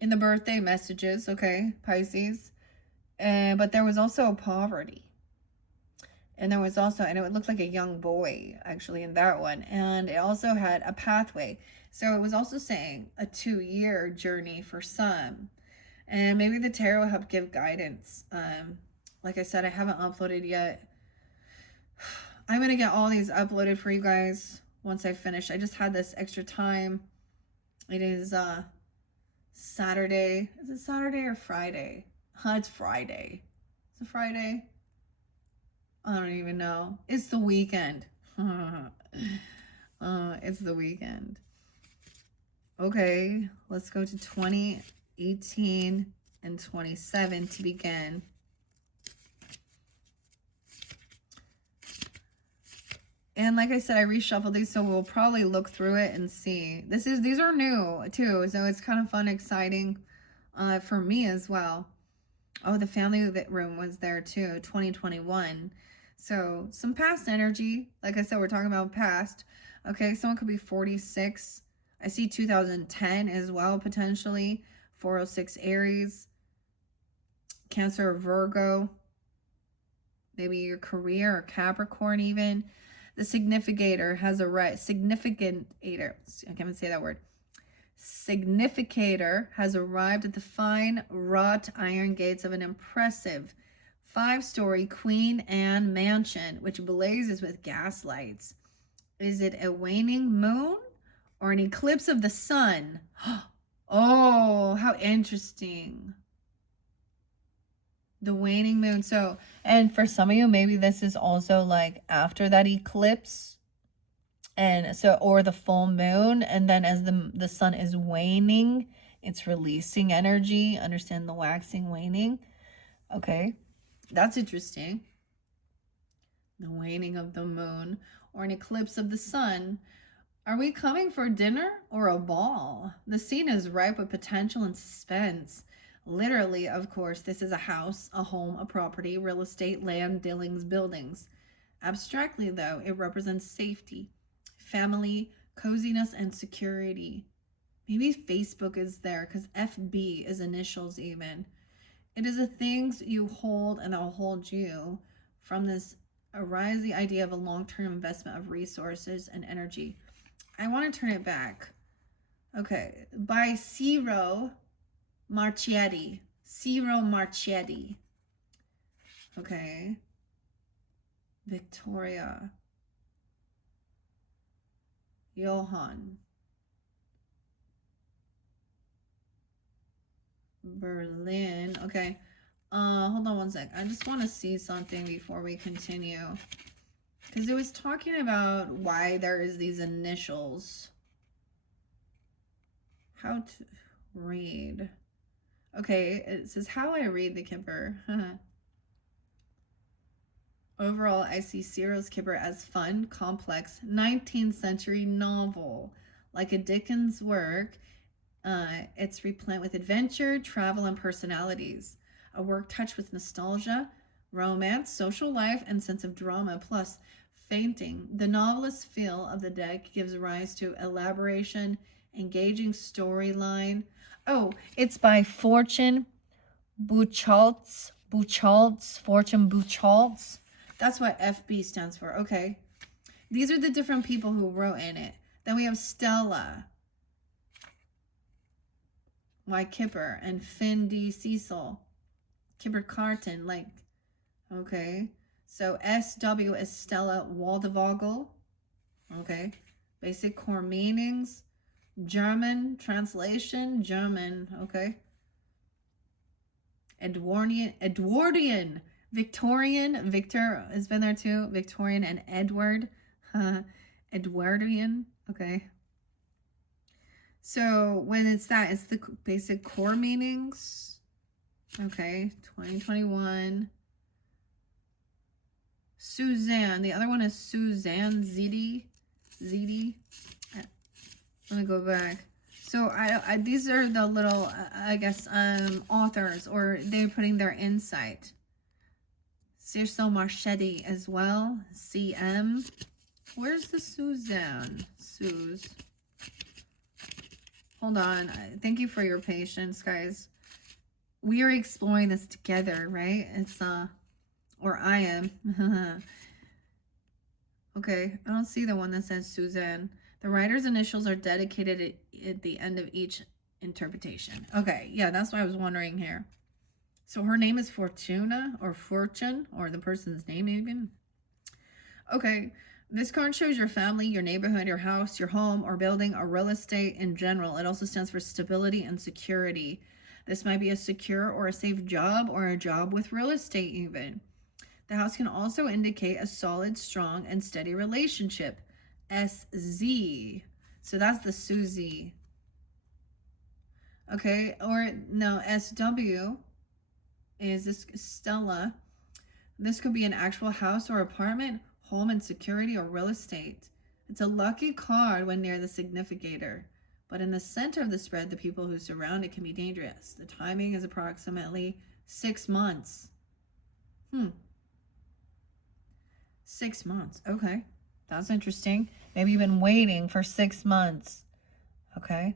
in the birthday messages, okay, Pisces. But there was also poverty. And there was also, and it looked like a young boy actually in that one. And it also had a pathway. So it was also saying a 2-year journey for some. And maybe the tarot will help give guidance. Like I said, I haven't uploaded yet. I'm going to get all these uploaded for you guys once I finish. I just had this extra time. It is Saturday. Is it Saturday or Friday? It's Friday. Is it Friday? I don't even know. It's the weekend. It's the weekend. Okay, let's go to 2018 and 27 to begin. And like I said, I reshuffled these, so we'll probably look through it and see. These are new too, so it's kind of fun, exciting for me as well. Oh, the family room was there too, 2021. So some past energy. Like I said, we're talking about past. Okay, someone could be 46. I see 2010 as well, potentially. 406 Aries. Cancer or Virgo. Maybe your career or Capricorn even. The significator has a right. Significator. I can't even say that word. Significator has arrived at the fine wrought iron gates of an impressive 5-story Queen Anne mansion, which blazes with gas lights. Is it a waning moon or an eclipse of the sun? Oh, how interesting. The waning moon. So, and for some of you, maybe this is also like after that eclipse. And so, or the full moon, and then as the sun is waning, it's releasing energy. Understand the waxing, waning. Okay, that's interesting. The waning of the moon or an eclipse of the sun. Are we coming for dinner or a ball? The scene is ripe with potential and suspense. Literally, of course, this is a house, a home, a property, real estate, land, dealings, buildings. Abstractly, though, it represents safety, family, coziness, and security. Maybe Facebook is there because FB is initials even. It is the things you hold and that will hold you. From this arise the idea of a long-term investment of resources and energy. I want to turn it back. Okay, by Ciro Marchetti. Ciro Marchetti. Okay. Victoria. Johann. Berlin. Okay. Hold on one sec. I just want to see something before we continue. Because it was talking about why there is these initials. How to read. Okay, it says how I read the Kipper. Overall, I see Ciro's Kipper as fun, complex, 19th century novel. Like a Dickens work, it's replete with adventure, travel, and personalities. A work touched with nostalgia, romance, social life, and sense of drama, plus fainting. The novelist's feel of the deck gives rise to elaboration, engaging storyline. Oh, it's by Fortune Buchholz. Fortune Buchholz. That's what FB stands for. Okay. These are the different people who wrote in it. Then we have Stella. Y. Kipper and Finn D. Cecil. Kipper Carton. Like, okay. So SW is Stella Waldevogel. Okay. Basic core meanings. German translation. German. Okay. Edwardian, Victorian, Victor has been there too, Victorian and Edward, Edwardian, okay. So when it's that, it's the basic core meanings, okay, 2021. Suzanne, the other one is Suzanne Zidi. Let me go back. So these are the little, I guess, authors, or they're putting their insight. Circe Marchetti as well. CM. Where's the Suzanne? Suze. Hold on. Thank you for your patience, guys. We are exploring this together, right? It's, or I am. Okay, I don't see the one that says Suzanne. The writer's initials are dedicated at the end of each interpretation. Okay, yeah, that's what I was wondering here. So her name is Fortuna, or Fortune, or the person's name even. Okay, this card shows your family, your neighborhood, your house, your home, or building, or real estate in general. It also stands for stability and security. This might be a secure or a safe job, or a job with real estate even. The house can also indicate a solid, strong, and steady relationship. SZ. So that's the Susie. Okay, or no, SW is this Stella. This could be an actual house or apartment, home and security, or real estate. It's a lucky card when near the significator. But in the center of the spread, the people who surround it can be dangerous. The timing is approximately 6 months. 6 months. Okay. That's interesting. Maybe you've been waiting for 6 months. Okay.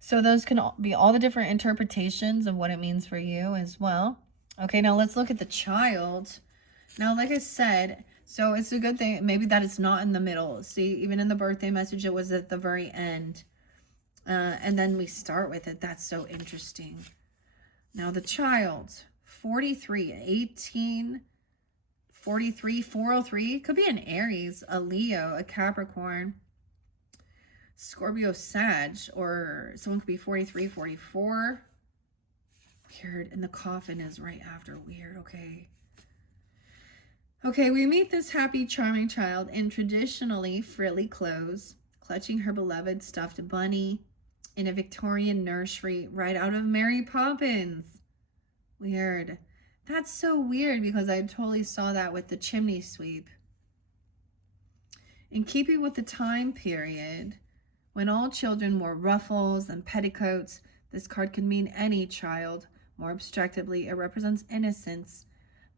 So those can be all the different interpretations of what it means for you as well. Okay, now let's look at the child. Now, like I said, so it's a good thing maybe that it's not in the middle. See, even in the birthday message, it was at the very end. And then we start with it. That's so interesting. Now, the child, 43, 18, 43, 403, could be an Aries, a Leo, a Capricorn, Scorpio, Sag, or someone could be 43, 44. Weird, and the coffin is right after. Weird, okay. Okay, we meet this happy, charming child in traditionally frilly clothes, clutching her beloved stuffed bunny in a Victorian nursery right out of Mary Poppins. Weird. That's so weird because I totally saw that with the chimney sweep. In keeping with the time period, when all children wore ruffles and petticoats, this card can mean any child. More abstractly, it represents innocence,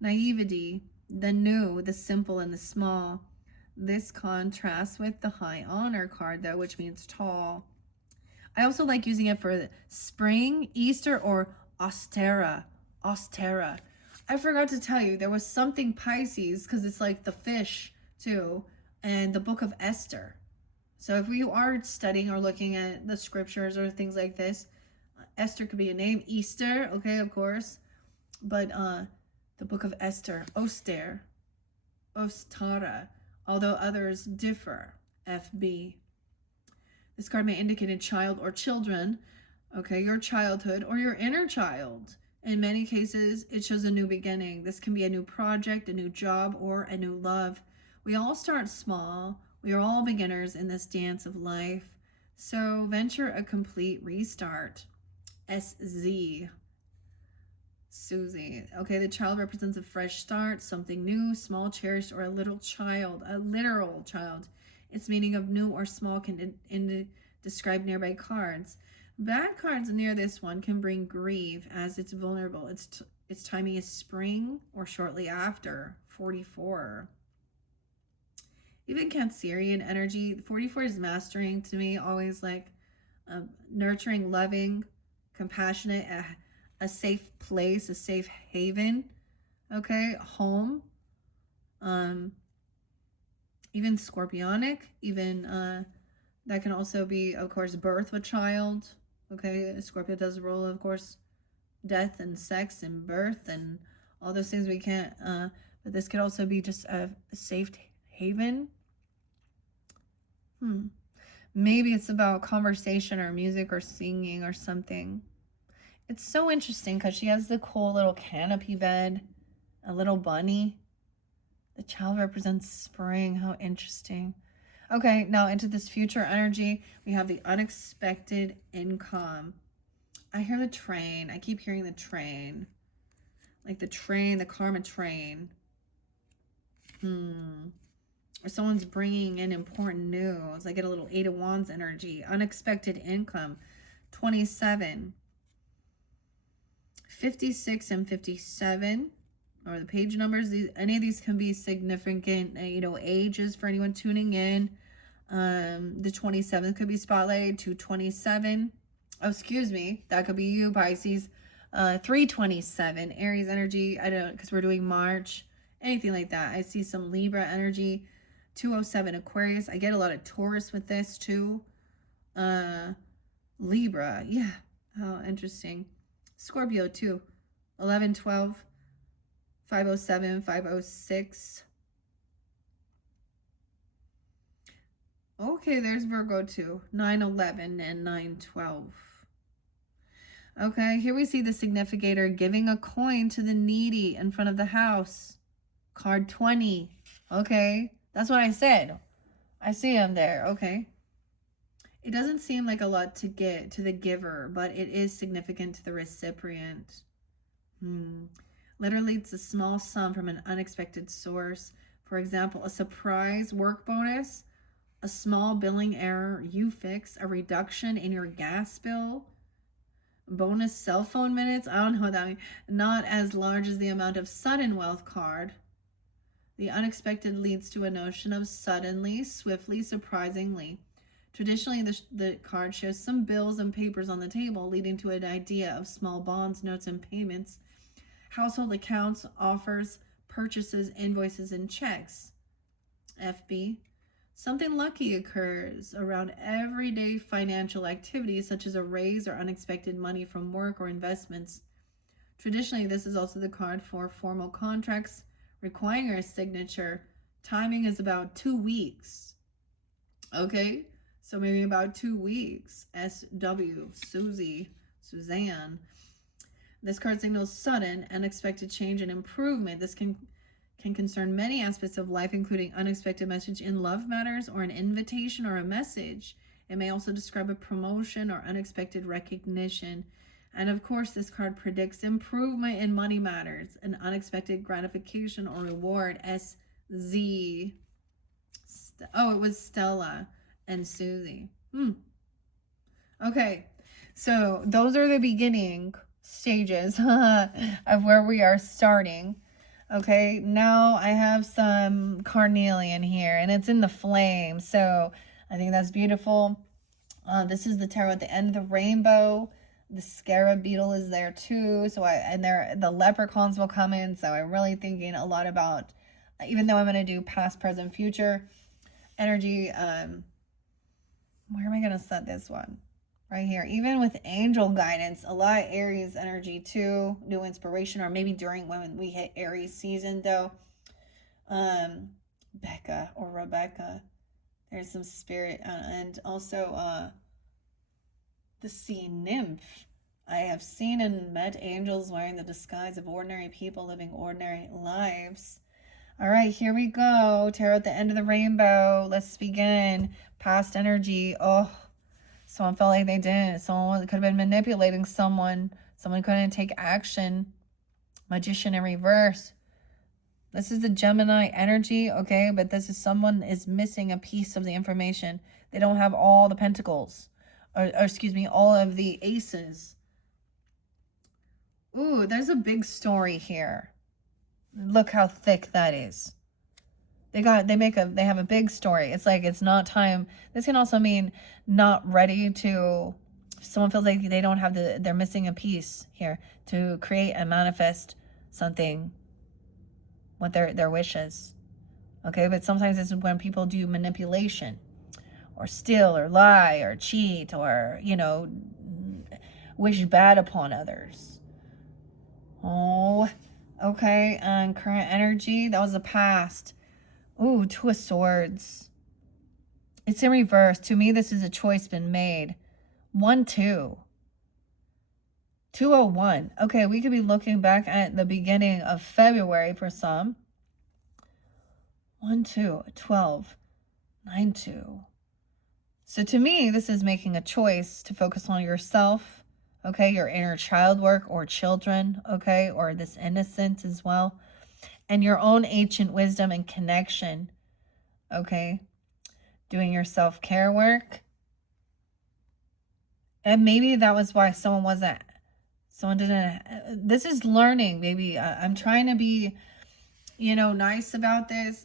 naivety, the new, the simple, and the small. This contrasts with the high honor card, though, which means tall. I also like using it for spring, Easter, or Ostera. Ostera. I forgot to tell you, there was something Pisces, because it's like the fish, too, and the book of Esther. So if you are studying or looking at the scriptures or things like this, Esther could be a name. Easter, okay, of course. But the book of Esther, Oster, Ostara, although others differ, FB. This card may indicate a child or children, okay, your childhood or your inner child. In many cases, it shows a new beginning. This can be a new project, a new job, or a new love. We all start small. We are all beginners in this dance of life. So venture a complete restart. SZ. Susie. Okay, the child represents a fresh start, something new, small, cherished, or a little child, a literal child. Its meaning of new or small can describe nearby cards. Bad cards near this one can bring grief as it's vulnerable. Its timing is spring or shortly after, 44. Even Cancerian energy, 44 is mastering to me, always like nurturing, loving, compassionate, a safe place, a safe haven, okay, home, even scorpionic, even that can also be, of course, birth of a child, okay. Scorpio does rule, of course, death and sex and birth and all those things we can't, but this could also be just a safe haven. Maybe it's about conversation or music or singing or something. It's so interesting because she has the cool little canopy bed, a little bunny. The child represents spring. How interesting. Okay, now into this future energy, we have the unexpected income. I hear the train. I keep hearing the train. Like the train, the karma train. Or someone's bringing in important news. I get a little Eight of Wands energy. Unexpected income. 27. 56 and 57 or the page numbers. Any of these can be significant, ages for anyone tuning in. The 27th could be spotlighted. 227. Oh, excuse me. That could be you, Pisces. 327, Aries energy. I don't, because we're doing March. Anything like that. I see some Libra energy. 207, Aquarius. I get a lot of Taurus with this too. Libra. Yeah. How interesting. Scorpio too. 11, 12, 507, 506. Okay, there's Virgo too. 911 and 912. Okay, here we see the significator giving a coin to the needy in front of the house. Card 20. Okay, that's what I said. I see him there. Okay. It doesn't seem like a lot to get to the giver, but it is significant to the recipient. Literally, it's a small sum from an unexpected source. For example, a surprise work bonus, a small billing error you fix, a reduction in your gas bill, bonus cell phone minutes. I don't know what that means. Not as large as the amount of sudden wealth card. The unexpected leads to a notion of suddenly, swiftly, surprisingly. Traditionally, the card shows some bills and papers on the table, leading to an idea of small bonds, notes, and payments, household accounts, offers, purchases, invoices, and checks. FB. Something lucky occurs around everyday financial activities, such as a raise or unexpected money from work or investments. Traditionally, this is also the card for formal contracts requiring a signature. Timing is about 2 weeks. Okay, so maybe about 2 weeks. SW, Susie, Suzanne. This card signals sudden, unexpected change and improvement. This can concern many aspects of life, including unexpected message in love matters or an invitation or a message. It may also describe a promotion or unexpected recognition. And of course, this card predicts improvement in money matters, an unexpected gratification or reward. SZ. Oh, it was Stella and Susie. Okay, so those are the beginning stages of where we are starting. Okay, now I have some carnelian here, and it's in the flame, so I think that's beautiful. This is the tarot at the end of the rainbow. The scarab beetle is there too, so the leprechauns will come in, so I'm really thinking a lot about, even though I'm going to do past, present, future energy, where am I going to set this one? Right here. Even with angel guidance, a lot of Aries energy too, new inspiration, or maybe during when we hit Aries season though. Becca or Rebecca. There's some spirit, and also the sea nymph. I have seen and met angels wearing the disguise of ordinary people living ordinary lives. All right, here we go. Tarot at the end of the rainbow. Let's begin. Past energy. Oh, someone felt like they didn't. Someone could have been manipulating someone. Someone couldn't take action. Magician in reverse. This is the Gemini energy, okay? But this is someone is missing a piece of the information. They don't have all the pentacles. Or excuse me, all of the aces. Ooh, there's a big story here. Look how thick that is. They have a big story. It's like it's not time. This can also mean not ready to, someone feels like they don't have they're missing a piece here to create and manifest something with their wishes. Okay, but sometimes this is when people do manipulation or steal or lie or cheat or, wish bad upon others. Oh, okay, and current energy, that was the past. Ooh, Two of Swords. It's in reverse. To me, this is a choice been made. 1, 2. 201. Okay, we could be looking back at the beginning of February for some. 1, 2, 12, 9, 2. So to me, this is making a choice to focus on yourself, okay, your inner child work or children, okay, or this innocence as well, and your own ancient wisdom and connection, okay, doing your self-care work. And maybe that was why someone didn't, this is learning, maybe. I'm trying to be, nice about this.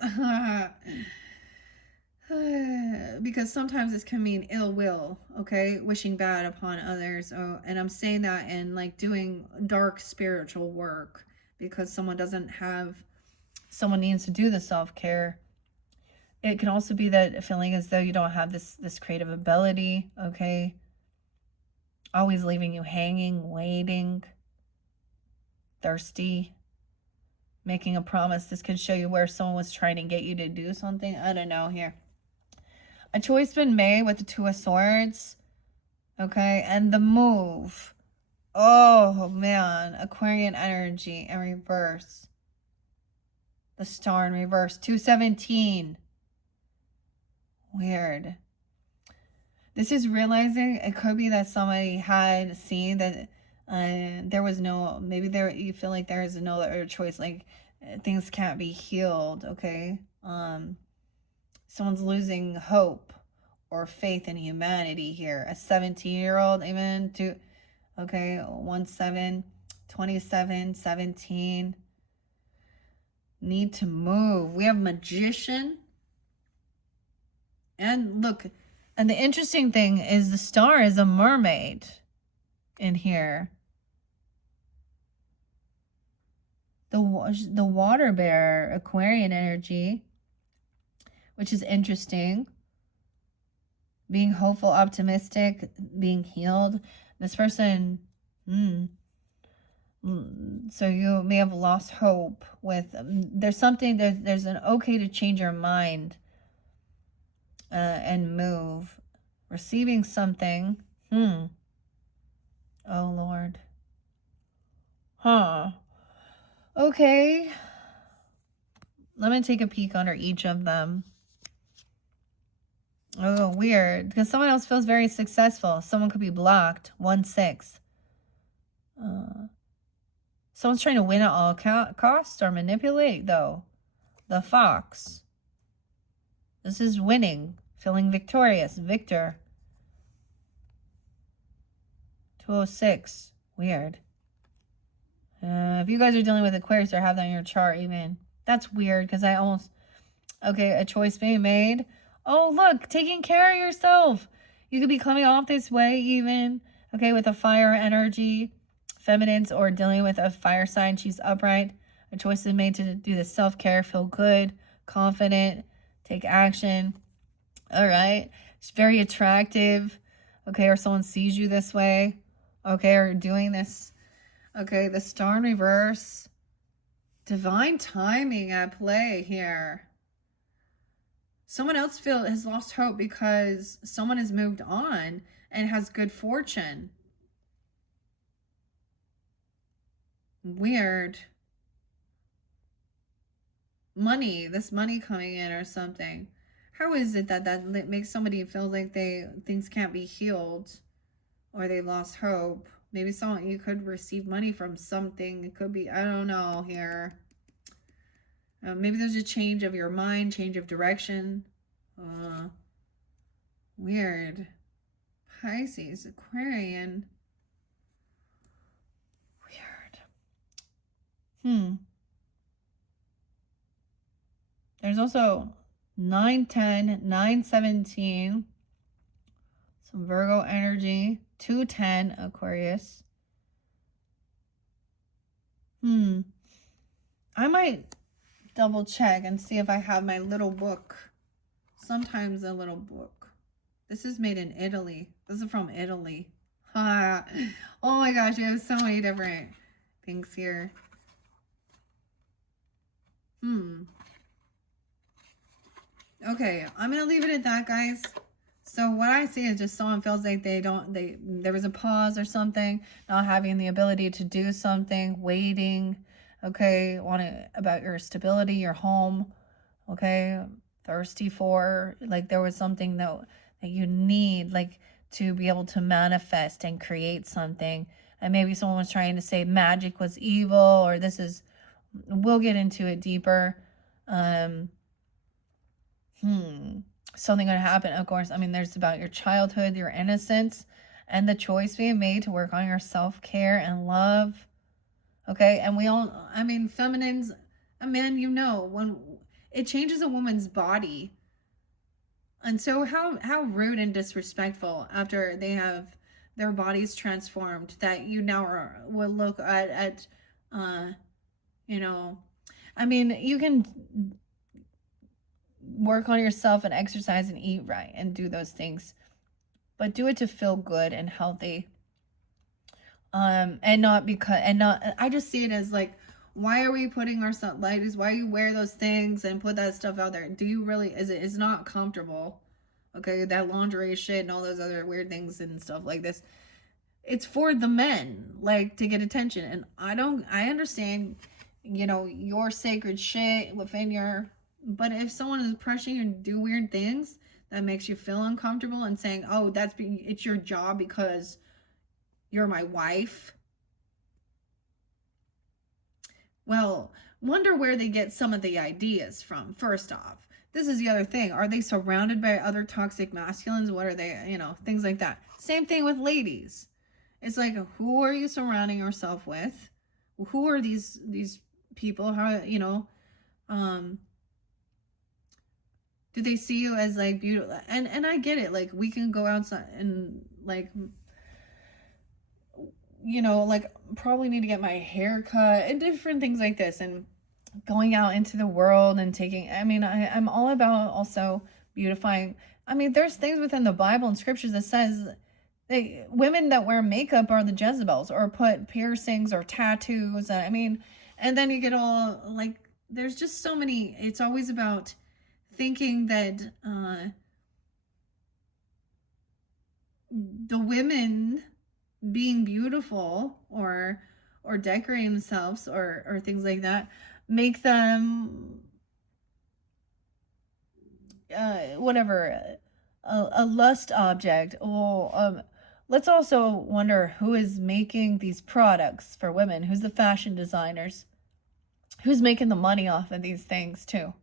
Because sometimes this can mean ill will, okay, wishing bad upon others. Oh, and I'm saying that in like doing dark spiritual work because someone needs to do the self-care. It can also be that feeling as though you don't have this creative ability, okay, always leaving you hanging, waiting, thirsty, making a promise. This could show you where someone was trying to get you to do something. I don't know here. A choice been made with the Two of Swords. Okay, and the move. Oh, man. Aquarian energy in reverse. The Star in reverse. 217. Weird. This is realizing it could be that somebody had seen that there was no, maybe you feel like there is no other choice. Like things can't be healed, okay? Someone's losing hope or faith in humanity here. A 17-year-old, amen, okay, 17, 27, 17. Need to move. We have Magician. And look, and the interesting thing is the Star is a mermaid in here. The water bear, Aquarian energy, which is interesting. Being hopeful, optimistic, being healed. This person, so you may have lost hope with, there's an okay to change your mind and move. Receiving something. Oh, Lord. Huh. Okay. Let me take a peek under each of them. Oh, weird. Because someone else feels very successful. Someone could be blocked. 1-6. Someone's trying to win at all costs or manipulate, though. The Fox. This is winning. Feeling victorious. Victor. 206. Weird. If you guys are dealing with Aquarius or have that in your chart even. That's weird because okay, a choice being made. Oh, look, taking care of yourself. You could be coming off this way even, okay, with a fire energy, feminines, or dealing with a fire sign. She's upright. A choice is made to do the self-care, feel good, confident, take action. All right. She's very attractive, okay, or someone sees you this way, okay, or doing this. Okay, the Star in reverse. Divine timing at play here. Someone else has lost hope because someone has moved on and has good fortune. Weird. Money, this money coming in or something. How is it that makes somebody feel like things can't be healed or they lost hope? Maybe you could receive money from something. It could be, I don't know here. Maybe there's a change of your mind, change of direction. Weird. Pisces, Aquarian. Weird. There's also 9-10, 9-17. Some Virgo energy. 2-10, Aquarius. I might double check and see if I have my little book. Sometimes a little book. This is made in Italy. This is from Italy. Oh my gosh, we have so many different things here. Okay, I'm going to leave it at that, guys. So what I see is just someone feels like there was a pause or something, not having the ability to do something, waiting, okay, about your stability, your home, okay, thirsty for, like there was something that you need, like to be able to manifest and create something. And maybe someone was trying to say magic was evil, or we'll get into it deeper. Um, Something gonna happen, of course. I mean, there's about your childhood, your innocence, and the choice being made to work on your self-care and love. Okay, and we all, I mean, feminines, a man, when it changes a woman's body. And so how rude and disrespectful after they have their bodies transformed that you now will look at uh you know, I mean, you can work on yourself and exercise and eat right and do those things, but do it to feel good and healthy. And not because, and not, I just see it as like, why are we putting ourselves, ladies, why you wear those things and put that stuff out there? Do you really, it's not comfortable. Okay, that lingerie shit and all those other weird things and stuff like this. It's for the men, like, to get attention. And I understand, your sacred shit within your, but if someone is pressuring you to do weird things that makes you feel uncomfortable and saying, oh, it's your job because you're my wife. Well, wonder where they get some of the ideas from, first off. This is the other thing. Are they surrounded by other toxic masculines? What are they, things like that. Same thing with ladies. It's like, who are you surrounding yourself with? Who are these people? How, do they see you as like beautiful? And I get it. Like, we can go outside and like, like probably need to get my hair cut and different things like this, and going out into the world and taking, I mean, I'm all about also beautifying. I mean, there's things within the Bible and scriptures that says women that wear makeup are the Jezebels, or put piercings or tattoos. I mean, and then you get all like, there's just so many, it's always about thinking that the women being beautiful or decorating themselves or things like that make them whatever, a lust object. Or let's also wonder who is making these products for women. Who's the fashion designers? Who's making the money off of these things too?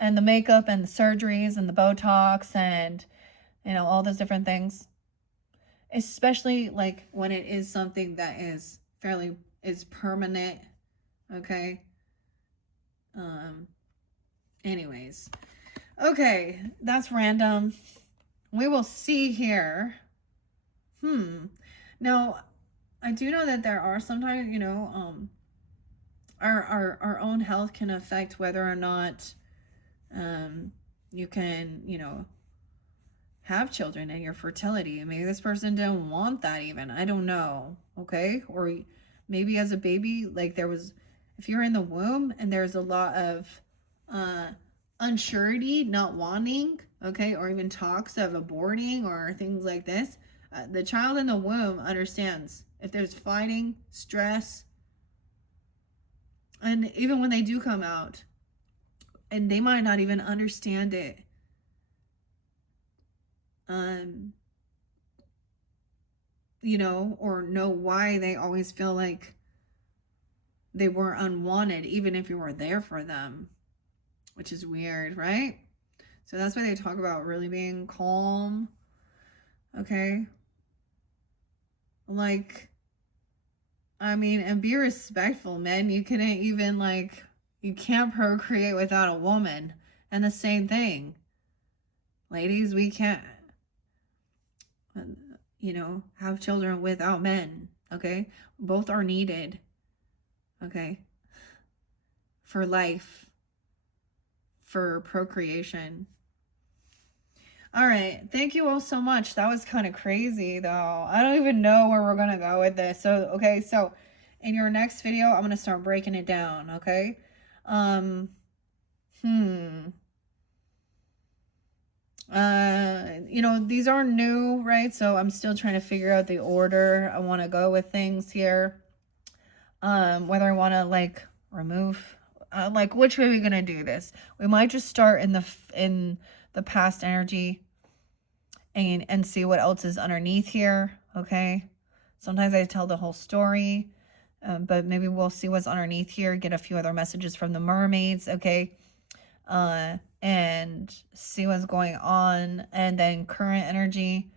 And the makeup and the surgeries and the Botox and all those different things. Especially like when it is something that is permanent. Okay. Anyways. Okay, that's random. We will see here. Now, I do know that there are sometimes, our own health can affect whether or not you can, have children, and your fertility. Maybe this person didn't want that even. I don't know. Okay? Or maybe as a baby, like if you're in the womb and there's a lot of unsurety, not wanting, okay, or even talks of aborting or things like this, the child in the womb understands if there's fighting, stress, and even when they do come out, and they might not even understand it, or know why they always feel like they were unwanted, even if you were there for them, which is weird, right? So that's why they talk about really being calm, okay? Like, I mean, and be respectful, men. You couldn't even, like, you can't procreate without a woman. And the same thing. Ladies, we can't, have children without men, okay? Both are needed, okay? For life, for procreation. All right, thank you all so much. That was kind of crazy, though. I don't even know where we're gonna go with this. So, okay, so in your next video, I'm gonna start breaking it down, okay? You know, these are new, right? So I'm still trying to figure out the order I want to go with things here. Whether I want to like remove, like which way are we gonna do this? We might just start in the past energy and see what else is underneath here. Okay. Sometimes I tell the whole story, but maybe we'll see what's underneath here. Get a few other messages from the mermaids. Okay. And see what's going on, and then current energy.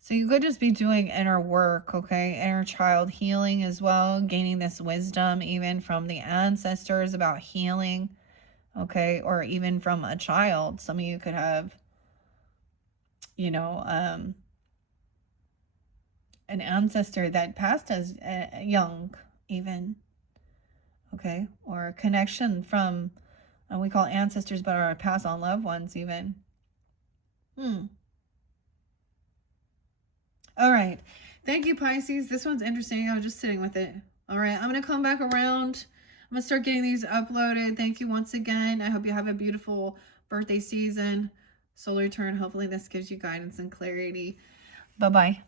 So you could just be doing inner work, okay? Inner child healing as well, gaining this wisdom even from the ancestors about healing, okay? Or even from a child. Some of you could have, you know, an ancestor that passed as young, even, okay? Or a connection from, we call ancestors, but our past on loved ones, even. All right. Thank you, Pisces. This one's interesting. I was just sitting with it. All right. I'm going to come back around. I'm going to start getting these uploaded. Thank you once again. I hope you have a beautiful birthday season. Solar return. Hopefully this gives you guidance and clarity. Bye-bye.